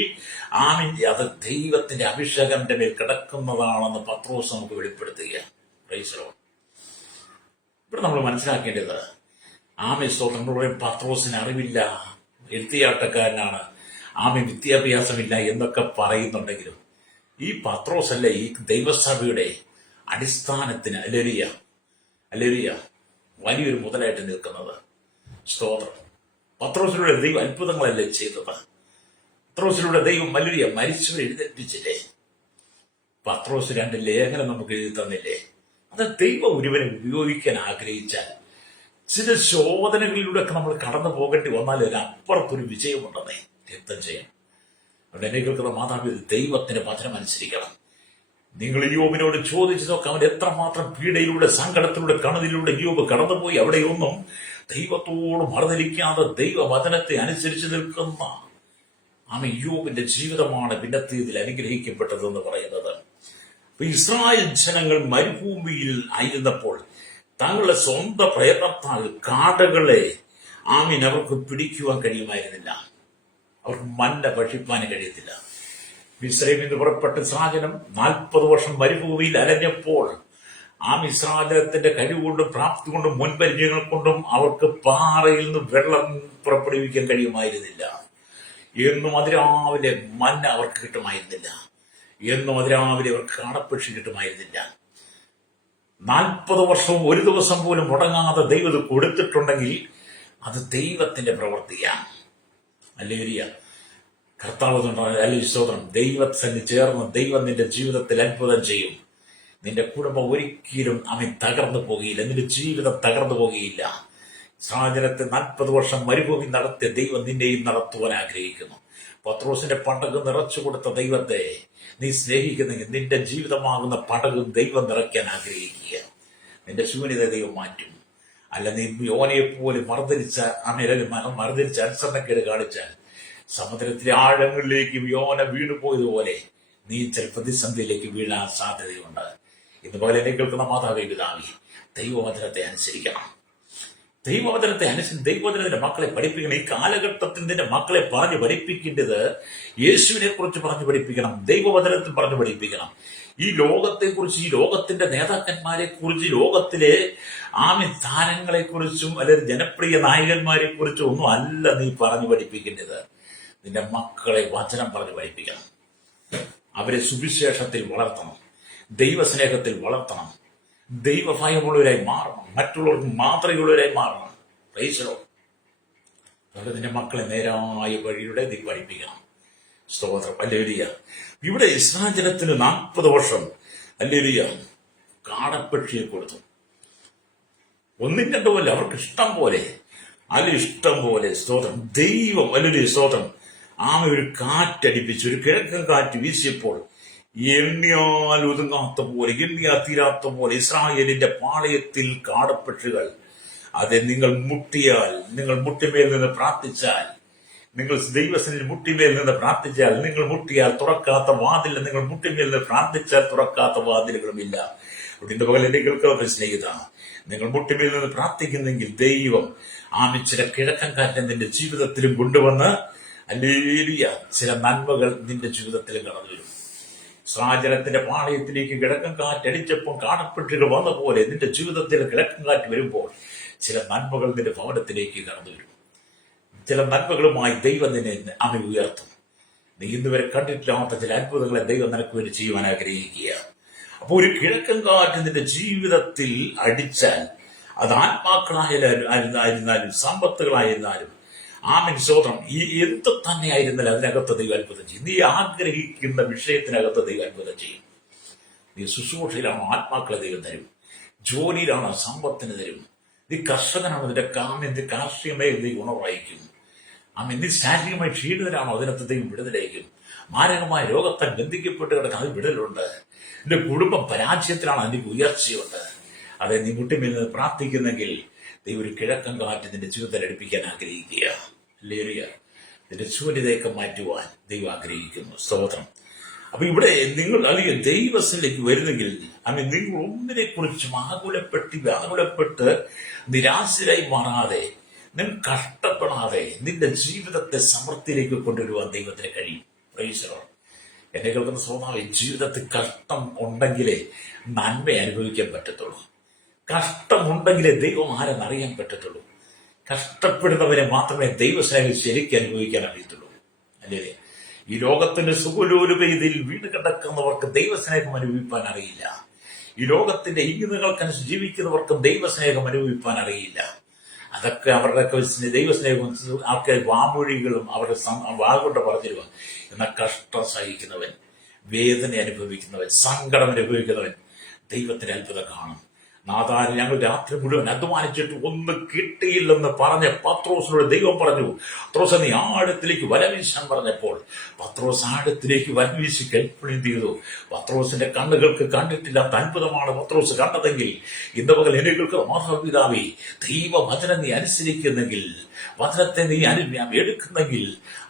അത് ദൈവത്തിന്റെ അഭിഷേകന്റെ മേൽ കിടക്കുന്നതാണെന്ന് പത്രോസ് നമുക്ക് വെളിപ്പെടുത്തുക. Price the Lord. ഇവിടെ നമ്മൾ മനസ്സിലാക്കേണ്ടത്, സ്തോത്രം, പത്രോസിന് അറിവില്ല, എഴുത്തിയാട്ടക്കാരനാണ്, വിദ്യാഭ്യാസമില്ല എന്നൊക്കെ പറയുന്നുണ്ടെങ്കിലും ഈ പത്രോസല്ലേ ഈ ദൈവസഭയുടെ അടിസ്ഥാനത്തിന് ഹല്ലേലൂയ വലിയൊരു മുതലായിട്ട് നിൽക്കുന്നത്. സ്തോത്രം. പത്രോസിലൂടെ ദൈവം അത്ഭുതങ്ങളല്ലേ ചെയ്തത്? പത്രോസിലൂടെ ദൈവം വലിയ മരിച്ചവരെ എഴുന്നേൽപ്പിച്ചില്ലേ? പത്രോസ് 2 ലേഖനം നമുക്ക് എഴുതി തന്നില്ലേ? അത് ദൈവം ഒരുവനെ ഉപയോഗിക്കാൻ ആഗ്രഹിച്ചാൽ ചില ശോധനകളിലൂടെ ഒക്കെ നമ്മൾ കടന്നു പോകേണ്ടി വന്നാൽ അതിനപ്പുറത്തൊരു വിജയമുണ്ടെന്നേ. രക്തം ചെയ്യണം. അവിടെ എന്നെ കേൾക്കുന്ന മാതാപിതാക്കൾ ദൈവത്തിന്റെ വചനം അനുസരിക്കണം. നിങ്ങൾ യോബിനോട് ചോദിച്ചു നോക്കാം, അവൻ എത്രമാത്രം പീഡയിലൂടെ, സങ്കടത്തിലൂടെ, കണതിലൂടെ യോബ് കടന്നുപോയി. അവിടെയൊന്നും ദൈവത്തോട് മറുതലിക്കാതെ ദൈവവചനത്തെ അനുസരിച്ച് നിൽക്കുന്ന യോബിന്റെ ജീവിതമാണ് പിന്നത്തേതിൽ അനുഗ്രഹിക്കപ്പെട്ടതെന്ന് പറയുന്നത്. ഇസ്രായേൽ ജനങ്ങൾ മരുഭൂമിയിൽ ആയിരുന്നപ്പോൾ തങ്ങളുടെ സ്വന്തം പ്രയത്നത്താൽ കാടകളെ അവർക്ക് പിടിക്കുവാൻ കഴിയുമായിരുന്നില്ല. അവർക്ക് മന്ന ഭക്ഷിപ്പാൻ കഴിയത്തില്ല. മിസ്രൈമിൽ നിന്ന് പുറപ്പെട്ട ഇസ്രായേലും 40 വർഷം മരുഭൂമിയിൽ അലഞ്ഞപ്പോൾ ഇസ്രായേലത്തിന്റെ കഴിവുകൊണ്ടും പ്രാപ്തി കൊണ്ടും മുൻപരിചയങ്ങൾ കൊണ്ടും അവർക്ക് പാറയിൽ നിന്ന് വെള്ളം പുറപ്പെടുവിക്കാൻ കഴിയുമായിരുന്നില്ല. എന്നും അതിരാവിലെ മന്ന അവർക്ക് കിട്ടുമായിരുന്നില്ല. എന്നും അതിരാവിലെ അവർക്ക് കാടപ്പക്ഷി കിട്ടുമായിരുന്നില്ല. 40 വർഷവും ഒരു ദിവസം പോലും മുടങ്ങാതെ ദൈവം ഇത് കൊടുത്തിട്ടുണ്ടെങ്കിൽ അത് ദൈവത്തിന്റെ പ്രവൃത്തിയാണ്. ഹല്ലേലൂയ. കർത്താവ് അല്ലെങ്കിൽ സ്തോത്രം. ദൈവത്തിന് ചേർന്ന് ദൈവം നിന്റെ ജീവിതത്തിൽ അത്ഭുതം ചെയ്യും. നിന്റെ കുടുംബം ഒരിക്കലും തകർന്നു പോകുകയില്ല. നിന്റെ ജീവിതം തകർന്നു പോകുകയില്ല. സാഹചര്യത്തെ 40 വർഷം മരുഭൂമി നടത്തിയ ദൈവം നിന്നെയും നടത്തുവാൻ ആഗ്രഹിക്കുന്നു. പത്രോസിന്റെ പടക് നിറച്ചു കൊടുത്ത ദൈവത്തെ നീ സ്നേഹിക്കുന്നെങ്കിൽ നിന്റെ ജീവിതമാകുന്ന പടക് ദൈവം നിറയ്ക്കാൻ ആഗ്രഹിക്കുക. നിന്റെ ശൂന്യത ദൈവം മാറ്റും. അല്ല, നീ യോനയെ പോലെ മറുതിരിച്ച് അനുസരണക്കേട് കാണിച്ചാൽ സമുദ്രത്തിലെ ആഴങ്ങളിലേക്ക് യോന വീണുപോയതുപോലെ നീ ചില പ്രതിസന്ധിയിലേക്ക് വീഴാൻ സാധ്യതയുണ്ട്. ഇതുപോലെ എന്നെ കേൾക്കുന്ന മാതാപിതാവി ദൈവവചനത്തെ അനുസരിക്കണം. ദൈവവചനത്തിന്റെ മക്കളെ പഠിപ്പിക്കണം. ഈ കാലഘട്ടത്തിൽ നിന്റെ മക്കളെ പറഞ്ഞു പഠിപ്പിക്കേണ്ടത് യേശുവിനെ കുറിച്ച് പറഞ്ഞു പഠിപ്പിക്കണം. ദൈവവചനത്തിൽ പറഞ്ഞു പഠിപ്പിക്കണം. ഈ ലോകത്തെക്കുറിച്ച്, ഈ ലോകത്തിന്റെ നേതാക്കന്മാരെ കുറിച്ച്, ലോകത്തിലെ താരങ്ങളെ കുറിച്ചും അല്ലെങ്കിൽ ജനപ്രിയ നായകന്മാരെ കുറിച്ചും ഒന്നും അല്ല നീ പറഞ്ഞു പഠിപ്പിക്കേണ്ടത്. നിന്റെ മക്കളെ വചനം പറഞ്ഞു പഠിപ്പിക്കണം. അവരെ സുവിശേഷത്തിൽ വളർത്തണം, ദൈവസ്നേഹത്തിൽ വളർത്തണം, ദൈവഭയമുള്ളവരായി മാറണം, മറ്റുള്ളവർക്ക് മാതൃകയുള്ളവരായി മാറണം. Price the Lord. അതുകൊണ്ട് നിന്റെ മക്കളെ നേരായ വഴിയുടെ നീ പഠിപ്പിക്കണം. സ്തോത്രം. ഹല്ലേലൂയ. ഇവിടെ ഇസ്രായേൽ ജനത്തിന് 40 വർഷം ഹല്ലേലൂയ കാടപ്പക്ഷിയെ കൊടുത്തു. 1-2 പോലെ അവർക്ക് ഇഷ്ടം പോലെ ഇഷ്ടം പോലെ സ്തോത്രം. ദൈവം ഹല്ലേലൂയ സ്തോത്രം ഒരു കാറ്റടിപ്പിച്ച്, ഒരു കിഴക്കൻ കാറ്റ് വീശിയപ്പോൾ എണ്ണിയാൽ ഒതുങ്ങാത്ത പോലെ, എണ്ണിയാൽ തീരാത്ത പോലെ ഇസ്രായേലിന്റെ പാളയത്തിൽ കാടപ്പക്ഷികൾ. അതെ, നിങ്ങൾ മുട്ടിയാൽ, നിങ്ങൾ മുട്ടിമേൽ നിന്ന് പ്രാർത്ഥിച്ചാൽ, നിങ്ങൾ ദൈവസന്നിധിയിൽ മുട്ടിമേൽ നിന്ന് പ്രാർത്ഥിച്ചാൽ, നിങ്ങൾ മുട്ടിയാൽ തുറക്കാത്ത വാതിൽ, നിങ്ങൾ മുട്ടിമേൽ നിന്ന് പ്രാർത്ഥിച്ചാൽ തുറക്കാത്ത വാതിലുകളുമില്ല. ഇതിന്റെ പകൽ എന്റെ കേൾക്കുന്ന സ്നേഹിത, നിങ്ങൾ മുട്ടിമേൽ നിന്ന് പ്രാർത്ഥിക്കുന്നെങ്കിൽ ദൈവം ചില കിഴക്കൻ കാറ്റ് നിന്റെ ജീവിതത്തിലും കൊണ്ടുവന്ന് ഹല്ലേലൂയ ചില നന്മകൾ നിന്റെ ജീവിതത്തിലും കടന്നു വരും. സാഹചര്യത്തിന്റെ പാളയത്തിലേക്ക് കിഴക്കൻ കാറ്റടിച്ചപ്പോൾ കാടപ്പക്ഷികൾ വന്ന പോലെ നിന്റെ ജീവിതത്തിൽ കിഴക്കൻ കാറ്റ് വരുമ്പോൾ ചില നന്മകൾ നിന്റെ ഭവനത്തിലേക്ക് കടന്നു വരും. ചില നന്മകളുമായി ദൈവം നിന്നെ ഉയർത്തും. നീ ഇന്നുവരെ കണ്ടിട്ടില്ലാത്ത ചില അത്ഭുതങ്ങളെ ദൈവം നിനക്ക് വേണ്ടി ചെയ്യുവാൻ ആഗ്രഹിക്കുക. അപ്പൊ ഒരു കിഴക്കൻ കാറ്റ് നിന്റെ ജീവിതത്തിൽ അടിച്ചാൽ, അത് ആത്മാക്കളായിരുന്നാലും സമ്പത്തുകളായിരുന്നാലും സ്തോത്രം, ഈ എന്ത് തന്നെ ആയിരുന്നാലും അതിനകത്ത് ദൈവം അത്ഭുതം ചെയ്യും. നീ ആഗ്രഹിക്കുന്ന വിഷയത്തിനകത്ത് ദൈവം അത്ഭുതം ചെയ്യും. നീ ശുശ്രൂഷയിലാണോ, ആത്മാക്കളെ ദൈവം തരും. ജോലിയിലാണോ, സമ്പത്തിന് തരും. നീ കർഷകനാണോ, നിന്റെ കാർഷികമായി നീ ഗുണവായിക്കും. നീ ശാരീരികമായി ക്ഷീണിതരാണോ, അതിനകത്ത് ദൈവം വിടുതലയക്കും. മാരകമായ രോഗത്താൽ ബന്ധിക്കപ്പെട്ട് കിടക്കാൻ അത് വിടലുണ്ട്. നിന്റെ കുടുംബം പരാജയത്തിലാണ്, അതിന് ഉയർച്ചയുണ്ട്. അതെ, നീ മുട്ടിമേൽ നിന്ന് പ്രാർത്ഥിക്കുന്നെങ്കിൽ ദൈവം ഒരു കിഴക്കൻ കാറ്റ് നിന്റെ ജീവിതത്തിൽ അടുപ്പിക്കാൻ ആഗ്രഹിക്കുക. ഹല്ലേലൂയ. നിന്റെ ശൂന്യതയൊക്കെ മാറ്റുവാൻ ദൈവം ആഗ്രഹിക്കുന്നു. സ്തോത്രം. അപ്പൊ ഇവിടെ നിങ്ങൾ അല്ലെങ്കിൽ ദൈവത്തിലേക്ക് വരുന്നെങ്കിൽ നിങ്ങൾ ഒന്നിനെ കുറിച്ചും ആകുലപ്പെട്ട് നിരാശരായി മാറാതെ, നിങ്ങൾ കഷ്ടപ്പെടാതെ നിന്റെ ജീവിതത്തെ സമൃദ്ധിയിലേക്ക് കൊണ്ടുവരുവാൻ ദൈവത്തിന് കഴിയും. Price the Lord. എന്നെ കേൾക്കുന്ന സ്വഭാവം, ജീവിതത്തിൽ കഷ്ടം ഉണ്ടെങ്കിലേ നന്മ അനുഭവിക്കാൻ പറ്റത്തുള്ളൂ. കഷ്ടമുണ്ടെങ്കിലേ ദൈവം ആരെന്നറിയാൻ പറ്റത്തുള്ളൂ. കഷ്ടപ്പെടുന്നവരെ മാത്രമേ ദൈവസ്നേഹം ശരിക്കും അനുഭവിക്കാൻ അറിയത്തുള്ളൂ. അല്ലേ? ഈ ലോകത്തിന്റെ സുഖലോലുപയിൽ വീണ് കിടക്കുന്നവർക്ക് ദൈവസ്നേഹം അനുഭവിക്കാൻ അറിയില്ല. ഈ ലോകത്തിന്റെ ഇങ്ങുകൾക്കനുസരിച്ച് ജീവിക്കുന്നവർക്കും ദൈവസ്നേഹം അനുഭവിക്കാൻ അറിയില്ല. അതൊക്കെ അവരുടെ ദൈവസ്നേഹം ആൾക്കാർ വാമൊഴികളും അവരുടെ വാഗൊണ്ട് പറഞ്ഞിരുക. എന്നാൽ കഷ്ടം സഹിക്കുന്നവൻ, വേദന അനുഭവിക്കുന്നവൻ, സങ്കടം അനുഭവിക്കുന്നവൻ ദൈവത്തിന്റെ അത്ഭുതം കാണും. നാഥാൻ, ഞങ്ങൾ രാത്രി മുഴുവൻ അധ്വാനിച്ചിട്ട് ഒന്നും കിട്ടിയില്ലെന്ന് പറഞ്ഞ പത്രോസിനോട് ദൈവം പറഞ്ഞു, പത്രോസ് നീ ആഴത്തിലേക്ക് വലവീശാൻ പറഞ്ഞപ്പോൾ പത്രോസ് ആഴത്തിലേക്ക് വലവീശി കൽപ്പന ചെയ്തു. പത്രോസിന്റെ കണ്ണുകൾക്ക് കണ്ടിട്ടില്ലാത്ത അത്ഭുതമാണ് പത്രോസ് കണ്ടതെങ്കിൽ ഇന്ന് പകൽ എനിക്ക് മാതാപിതാവേ, ദൈവവചനം നീ അനുസരിക്കുന്നെങ്കിൽ, വചനത്തെ നീ എടുക്കുന്നെങ്കിൽ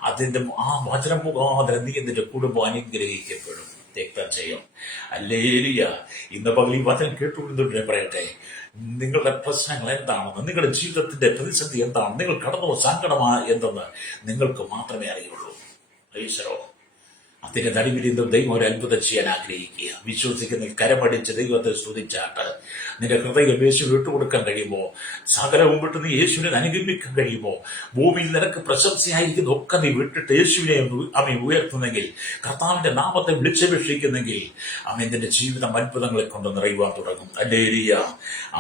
അതിന്റെ ആ വചനം മുഖാന്തരം നീ നിന്റെ കുടുംബം അനുഗ്രഹിക്കപ്പെടും. ചെയ്യും. ഹല്ലേലൂയ. ഇന്ന് പകൽ ഈ വചനം കേട്ടുകൊണ്ടിട്ട് പറയട്ടെ, നിങ്ങളുടെ പ്രശ്നങ്ങൾ എന്താണെന്ന്, നിങ്ങളുടെ ജീവിതത്തിന്റെ പ്രതിസന്ധി എന്താണ്, നിങ്ങൾ കടന്നു സങ്കടമാ എന്തെന്ന് നിങ്ങൾക്ക് മാത്രമേ അറിയുള്ളൂ. ഈശ്വരോ, അതിന്റെ നടുവിൽ ഇന്ന് ദൈവം ഒരു അത്ഭുതം ചെയ്യാൻ ആഗ്രഹിക്കുക. വിശ്വസിക്കുന്ന കരമടിച്ച് ദൈവത്തെ സ്തുതിച്ചാട്ട് നിന്റെ ഹൃദയം യേശുവിന് വിട്ടുകൊടുക്കാൻ കഴിയുമോ, സകലവും വിട്ട് നീ യേശുവിനെ അനുഗമിക്കാൻ കഴിയുമോ, ഭൂമിയിൽ നിനക്ക് പ്രശംസയായിരിക്കുന്ന ഒക്കെ നീ വിട്ടിട്ട് യേശുവിനെ അവൻ ഉയർത്തുന്നെങ്കിൽ, കർത്താവിന്റെ നാമത്തെ വിളിച്ചപേക്ഷിക്കുന്നെങ്കിൽ അവൻ നിന്റെ ജീവിതം അത്ഭുതങ്ങളെ കൊണ്ട് നിറയുവാൻ തുടങ്ങും. ഹല്ലേലൂയ.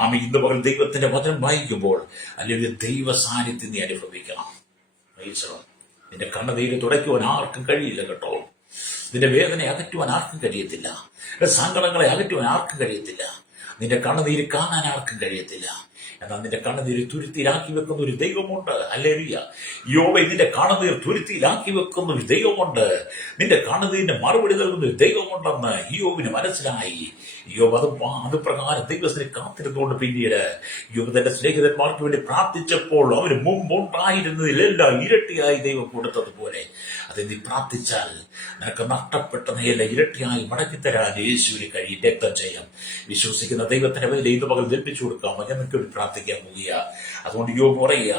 ആമ ഇന്ന് പകൽ ദൈവത്തിന്റെ വചനം വായിക്കുമ്പോൾ അല്ലെങ്കിൽ ദൈവ സാന്നിധ്യം നീ അനുഭവിക്കണം. നിന്റെ കണ്ണുനീര് തുടയ്ക്കുവാൻ ആർക്കും കഴിയില്ല കേട്ടോ. നിന്റെ വേദന അകറ്റുവാൻ ആർക്കും കഴിയത്തില്ല. സങ്കടങ്ങളെ അകറ്റുവാൻ ആർക്കും കഴിയത്തില്ല. നിന്റെ കണ്ണുനീര് കാണാൻ ആർക്കും കഴിയത്തില്ല. എന്നാൽ നിന്റെ കണ്ണുനീര് തുരുത്തിയിലാക്കി വെക്കുന്ന ഒരു ദൈവമുണ്ട്. ഹല്ലേലൂയ. യോബേ, നിന്റെ കണ്ണുനീർ തുരുത്തിയിലാക്കി വെക്കുന്ന ഒരു ദൈവമുണ്ട്. നിന്റെ കണ്ണുനീരിന് മറുപടി നൽകുന്ന ഒരു ദൈവമുണ്ടെന്ന് യോബിന് മനസ്സിലായി. യോബ് അത് പ്രകാരം ദൈവത്തിനെ കാത്തിരുന്നുകൊണ്ട് പിന്നീട് യോബ് തന്റെ സ്നേഹിതന്മാർക്ക് വേണ്ടി പ്രാർത്ഥിച്ചപ്പോൾ അവന് മുമ്പുണ്ടായിരുന്നതിലെല്ലാം ഇരട്ടിയായി ദൈവം കൊടുത്തതുപോലെ അത് നീ പ്രാർത്ഥിച്ചാൽ നിനക്ക് നഷ്ടപ്പെട്ടതെല്ലാം ഇരട്ടിയായി മടക്കിത്തരാൻ യേശുവിന് കഴിയും. രക്തം ചെയ്യാം. വിശ്വസിക്കുന്ന ദൈവത്തിന്റെ പേരിൽ ഇന്ന് പകൽ ജൽപ്പിച്ചു കൊടുക്കാം. ഞങ്ങൾക്ക് വേണ്ടി പ്രാർത്ഥിക്കാൻ പോകുക. അതുകൊണ്ട് യോബ് പറയുക,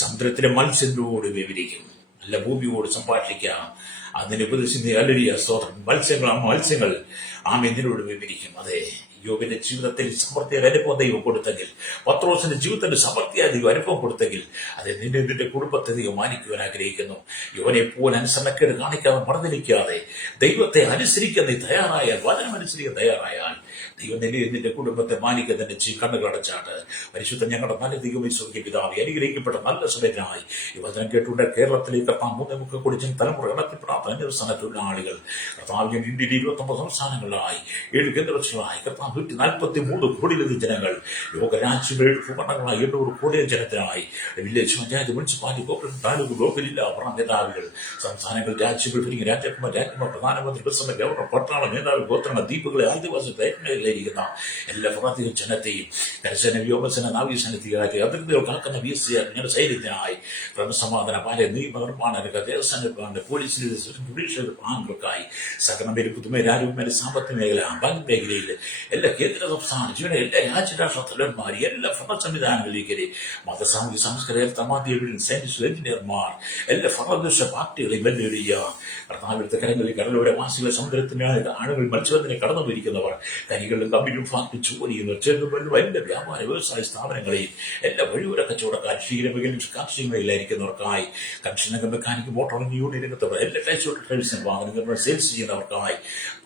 സമുദ്രത്തിലെ മത്സ്യങ്ങളോട് വിവരിക്കും, അല്ല ഭൂമിയോട് സംഭാഷിക്കാം. അതിന് ഉപദേശിക്കുന്ന അല്ലരിയ സ്തോത്രം. മത്സ്യങ്ങൾ ആമെന്നിനോട് വിവരിക്കും. അതെ, യോബിന്റെ ജീവിതത്തിൽ സമൃദ്ധിയായ അനുഭവം ദൈവം കൊടുത്തെങ്കിൽ, പത്രോസിന്റെ ജീവിതത്തിൽ സമൃദ്ധിയായ ദൈവം അനുഭവം കൊടുത്തെങ്കിൽ, അത് നിന്റെ കുടുംബത്തെ ദൈവം മാനിക്കുവാൻ ആഗ്രഹിക്കുന്നു. യോബിനെ പോലെ അനുസരണക്കേട് കാണിക്കാതെ മറന്നിരിക്കാതെ ദൈവത്തെ അനുസരിക്കാൻ നീ തയ്യാറായാൽ, വചനം അനുസരിക്കാൻ തയ്യാറായാൽ, ദൈവം നിന്റെ കുടുംബത്തെ മാനിക്കാൻ തന്നെ കണ്ണുകളടച്ചാട്ട്. പരിശുദ്ധ ഞങ്ങളുടെ നല്ല ദൈവമേ, സ്വർഗ്ഗീയ പിതാവേ, അനുഗ്രഹിക്കപ്പെട്ട നല്ല സമയത്തിനായി ഈ വചനം കേട്ടുകൊണ്ട് കേരളത്തിലേക്ക് 3 കോടി തലമുറ കടത്തിപ്പെടാത്ത അന്യസ്ഥാന തൊഴിലാളികൾ കർത്താവ് ഇന്ത്യയിൽ 29 സംസ്ഥാനങ്ങളിലായി 7 കേന്ദ്രങ്ങളായി 143 കോടിയിലധികം ജനങ്ങൾ, ലോകരാജ്യങ്ങളിൽ ഭൂഖണ്ഡങ്ങളായി 800 കോടിയ ജനത്തിനായി village panchayat municipality corporation taluk block ജില്ലാ ഭരണ മേധാവികൾ, സംസ്ഥാനങ്ങൾ, രാജ്യങ്ങൾ, രാജകുമാർ, പ്രധാനമന്ത്രി, പ്രസിഡന്റ്, ഗവർണർ, പട്ടാള മേധാവി, ഗോത്രങ്ങൾ, ദ്വീപുകളെ, ആദിവാസി മേഖലയിലിരിക്കുന്ന എല്ലാ ഭാരതീയ ജനത്തെയും, കരസേന, വ്യോമസേന, നാവികസേനത്തിനായി അതിർത്തികൾ കാക്കുന്ന ഞങ്ങളുടെ സൈന്യത്തിനായി, ക്രമസമാധാന പാല, നിയമനിർമ്മാണ ദേവസ്വം, പോലീസിന്റെ ജുഡീഷ്യൽ വിഭാഗങ്ങൾക്കായി, സകലമേര്, പുതുമേര്, ആരോഗ്യമേര്, സാമ്പത്തിക മേഖല, ബാങ്ക് മേഖലയിൽ എല്ലാ കേന്ദ്ര സംസ്ഥാന ജീവന, എല്ലാ രാജ്യരാഷ്ട്ര തലവന്മാർ, എല്ലാ ഭരണ സംവിധാനങ്ങളിലേക്ക്, മത, സാമൂഹിക, സാംസ്കാരിക, തമാതികൾ, സയന്റിസ്റ്റ്, എഞ്ചിനീയർമാർ, എല്ലാ ഭരണദേശ പാർട്ടികളെയും വെല്ലുവിളിയ കർത്താവിടുത്തെ കരങ്ങളിൽ കടലോര വാസികളെ, സമുദ്രത്തിന് ആളുകൾ, മത്സ്യബന്ധനെ കടന്നു പോയിരിക്കുന്നവർ, കരികളിലും കമ്പിലും ഫാക്ടറി ജോലി ചെയ്യുന്നവർ, ചെറുതും എല്ലാ വ്യാപാര വ്യവസായ സ്ഥാപനങ്ങളെയും, എല്ലാ വഴിയോര കച്ചവടക്കാർ, ക്ഷീരമേഖലയും കാർഷിക മേഖലയിലായിരിക്കുന്നവർക്കായി, കൺസ്ട്രക്ഷൻ, മെക്കാനിക്, മോട്ടോർ യൂണിയൻ രംഗത്തവർ, എല്ലാ ട്രേഡ്സ് വാഹനങ്ങൾ സെയിൽസ് ചെയ്യുന്നവർക്കായി,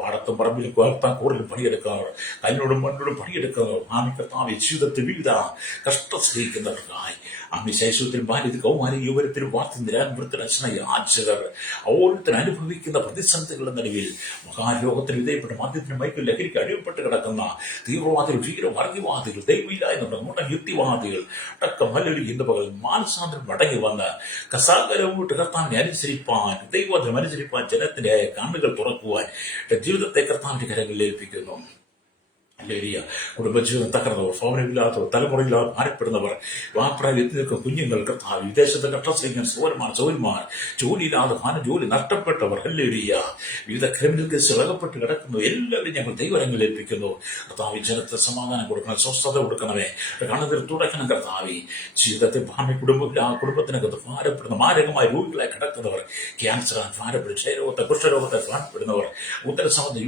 പാടത്തും പറമ്പിലും കൂടലും പണിയെടുക്കുന്നവർ, കല്ലിനോടും മണ്ണോടും പണിയെടുക്കുന്നവർ, കർത്താവ് ജീവിതത്തിൽ വിവിധ കഷ്ടശ്രയിക്കുന്നവർക്കായി, ശൈശവത്തിൽ, ബാല്യത്തിൽ, കൗമാരി, യുവരത്തിലും, വാർത്തനിരാൻവൃത്തിനച്ഛന യാചകർ ഓരോരുത്തരും അനുഭവിക്കുന്ന പ്രതിസന്ധികളുടെ നടുവിൽ മഹാരോഗത്തിന് വിധേയപ്പെട്ട് മദ്യത്തിന് മയക്കും ലഹരിക്ക് അടിമപ്പെട്ട് കിടക്കുന്ന തീവ്രവാദികൾ, ഭീകരവർഗീയവാദികൾ, ദൈവമില്ലായ്മ യുക്തിവാദികൾ അടക്കം മല്ലൊരു ഇന്ന് പകൽ മാനസാന്തരം മടങ്ങി വന്ന് കസാകരവും വിട്ട് കർത്താവിനെ അനുസരിപ്പാൻ, ദൈവത്തിനും അനുസരിപ്പാൻ ജനത്തിന്റെ കണ്ണുകൾ തുറക്കുവാൻ ജീവിതത്തെ കർത്താവിന്റെ കരങ്ങളിൽ ഏൽപ്പിക്കുന്നു. ഹല്ലേലൂയ. കുടുംബജീവിതം തകർന്നവർ, ഭവനമില്ലാത്തവർ, തലമുറയില്ലാതെ ഭാരപ്പെടുന്നവർ, വാപ്രായിൽ എത്തി നിൽക്കുന്ന കുഞ്ഞുങ്ങൾ, കർത്താവ് വിദേശത്തെ കഷ്ടസഹിക്കാൻ സൗരന്മാർ, ജോലിയില്ലാതെ ജോലി നഷ്ടപ്പെട്ടവർ, ഹല്ലേലൂയ, വിവിധ ക്രിമിനൽ കേസുകൾ അകപ്പെട്ട് കിടക്കുന്നു, എല്ലാവരും ഞങ്ങൾ ദൈവരങ്ങളിൽ ഏൽപ്പിക്കുന്നു. കർത്താവ് ജനത്തെ സമാധാനം കൊടുക്കണം, സ്വസ്ഥത കൊടുക്കണമേ, കണ്ണുനീർ തുടയ്ക്കണം. കർത്താവ് ജീവിതത്തെ കുടുംബത്തിനകത്ത് ഭാരപ്പെടുന്ന മാരകമായ രോഗികളെ കിടക്കുന്നവർ, ക്യാൻസർ ഭാരപ്പെടും, ക്ഷയരോഗത്തെ, കുഷ്ഠരോഗത്തെ ഭാരപ്പെടുന്നവർ, ഉദരസംബന്ധ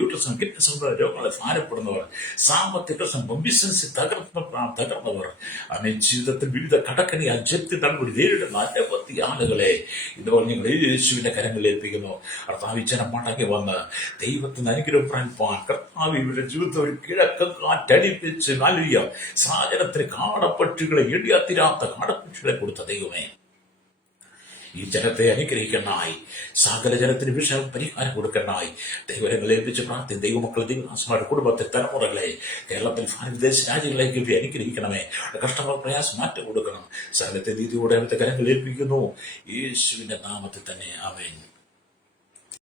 യൂട്രസ് കിഡ്നി സംബന്ധ രോഗങ്ങളെ ഭാരപ്പെടുന്നവർ, അനുഭവിക്കുന്നവർ, സാമ്പത്തിക പ്രശ്നം, ബിസിനസ് തകർന്നവർ, ജീവിതത്തിൽ വിവിധ കടക്കണിയാൽ ജപ്തി നടപടി നേരിടുന്ന അനവധി ആളുകളെ ഇതുപോലെ ഞങ്ങൾ യേശുവിന്റെ കരങ്ങളിൽ ഏൽപ്പിക്കുന്നു. കർത്താവ് ജനം മടങ്ങി വന്ന് ദൈവത്തിന് അനുഗ്രഹം പ്രാപിപ്പാൻ കർത്താവ് ഇവരുടെ ജീവിതത്തിൽ ഒരു കിഴക്ക് കാറ്റടിപ്പിച്ച് നൽകിയ സാധനത്തിന് കാടപ്പക്ഷികളെ, എടിയാത്തിരാത്ത കാടപ്പക്ഷികളെ കൊടുത്ത ദൈവമേ, ഈ ജനത്തെ അനുഗ്രഹിക്കണായി, സകല ജനത്തിന് വിഷയം പരിഹാരം കൊടുക്കണായി ദൈവങ്ങളെ ഏൽപ്പിച്ച് പ്രാർത്ഥന. ദൈവമക്കളെ, ദൈവദാസന്മാരുടെ കുടുംബത്തെ, തലമുറകളെ കേരളത്തിൽ വിദേശ രാജ്യങ്ങളിലേക്ക് അനുഗ്രഹിക്കണമേ. കഷ്ടങ്ങൾ പ്രയാസം മാറ്റം കൊടുക്കണം. സകലത്തെ നീതിയോടെ അവിടുത്തെ കരങ്ങൾ ഏൽപ്പിക്കുന്നു. യേശുവിന്റെ നാമത്തിൽ തന്നെ ആമേൻ.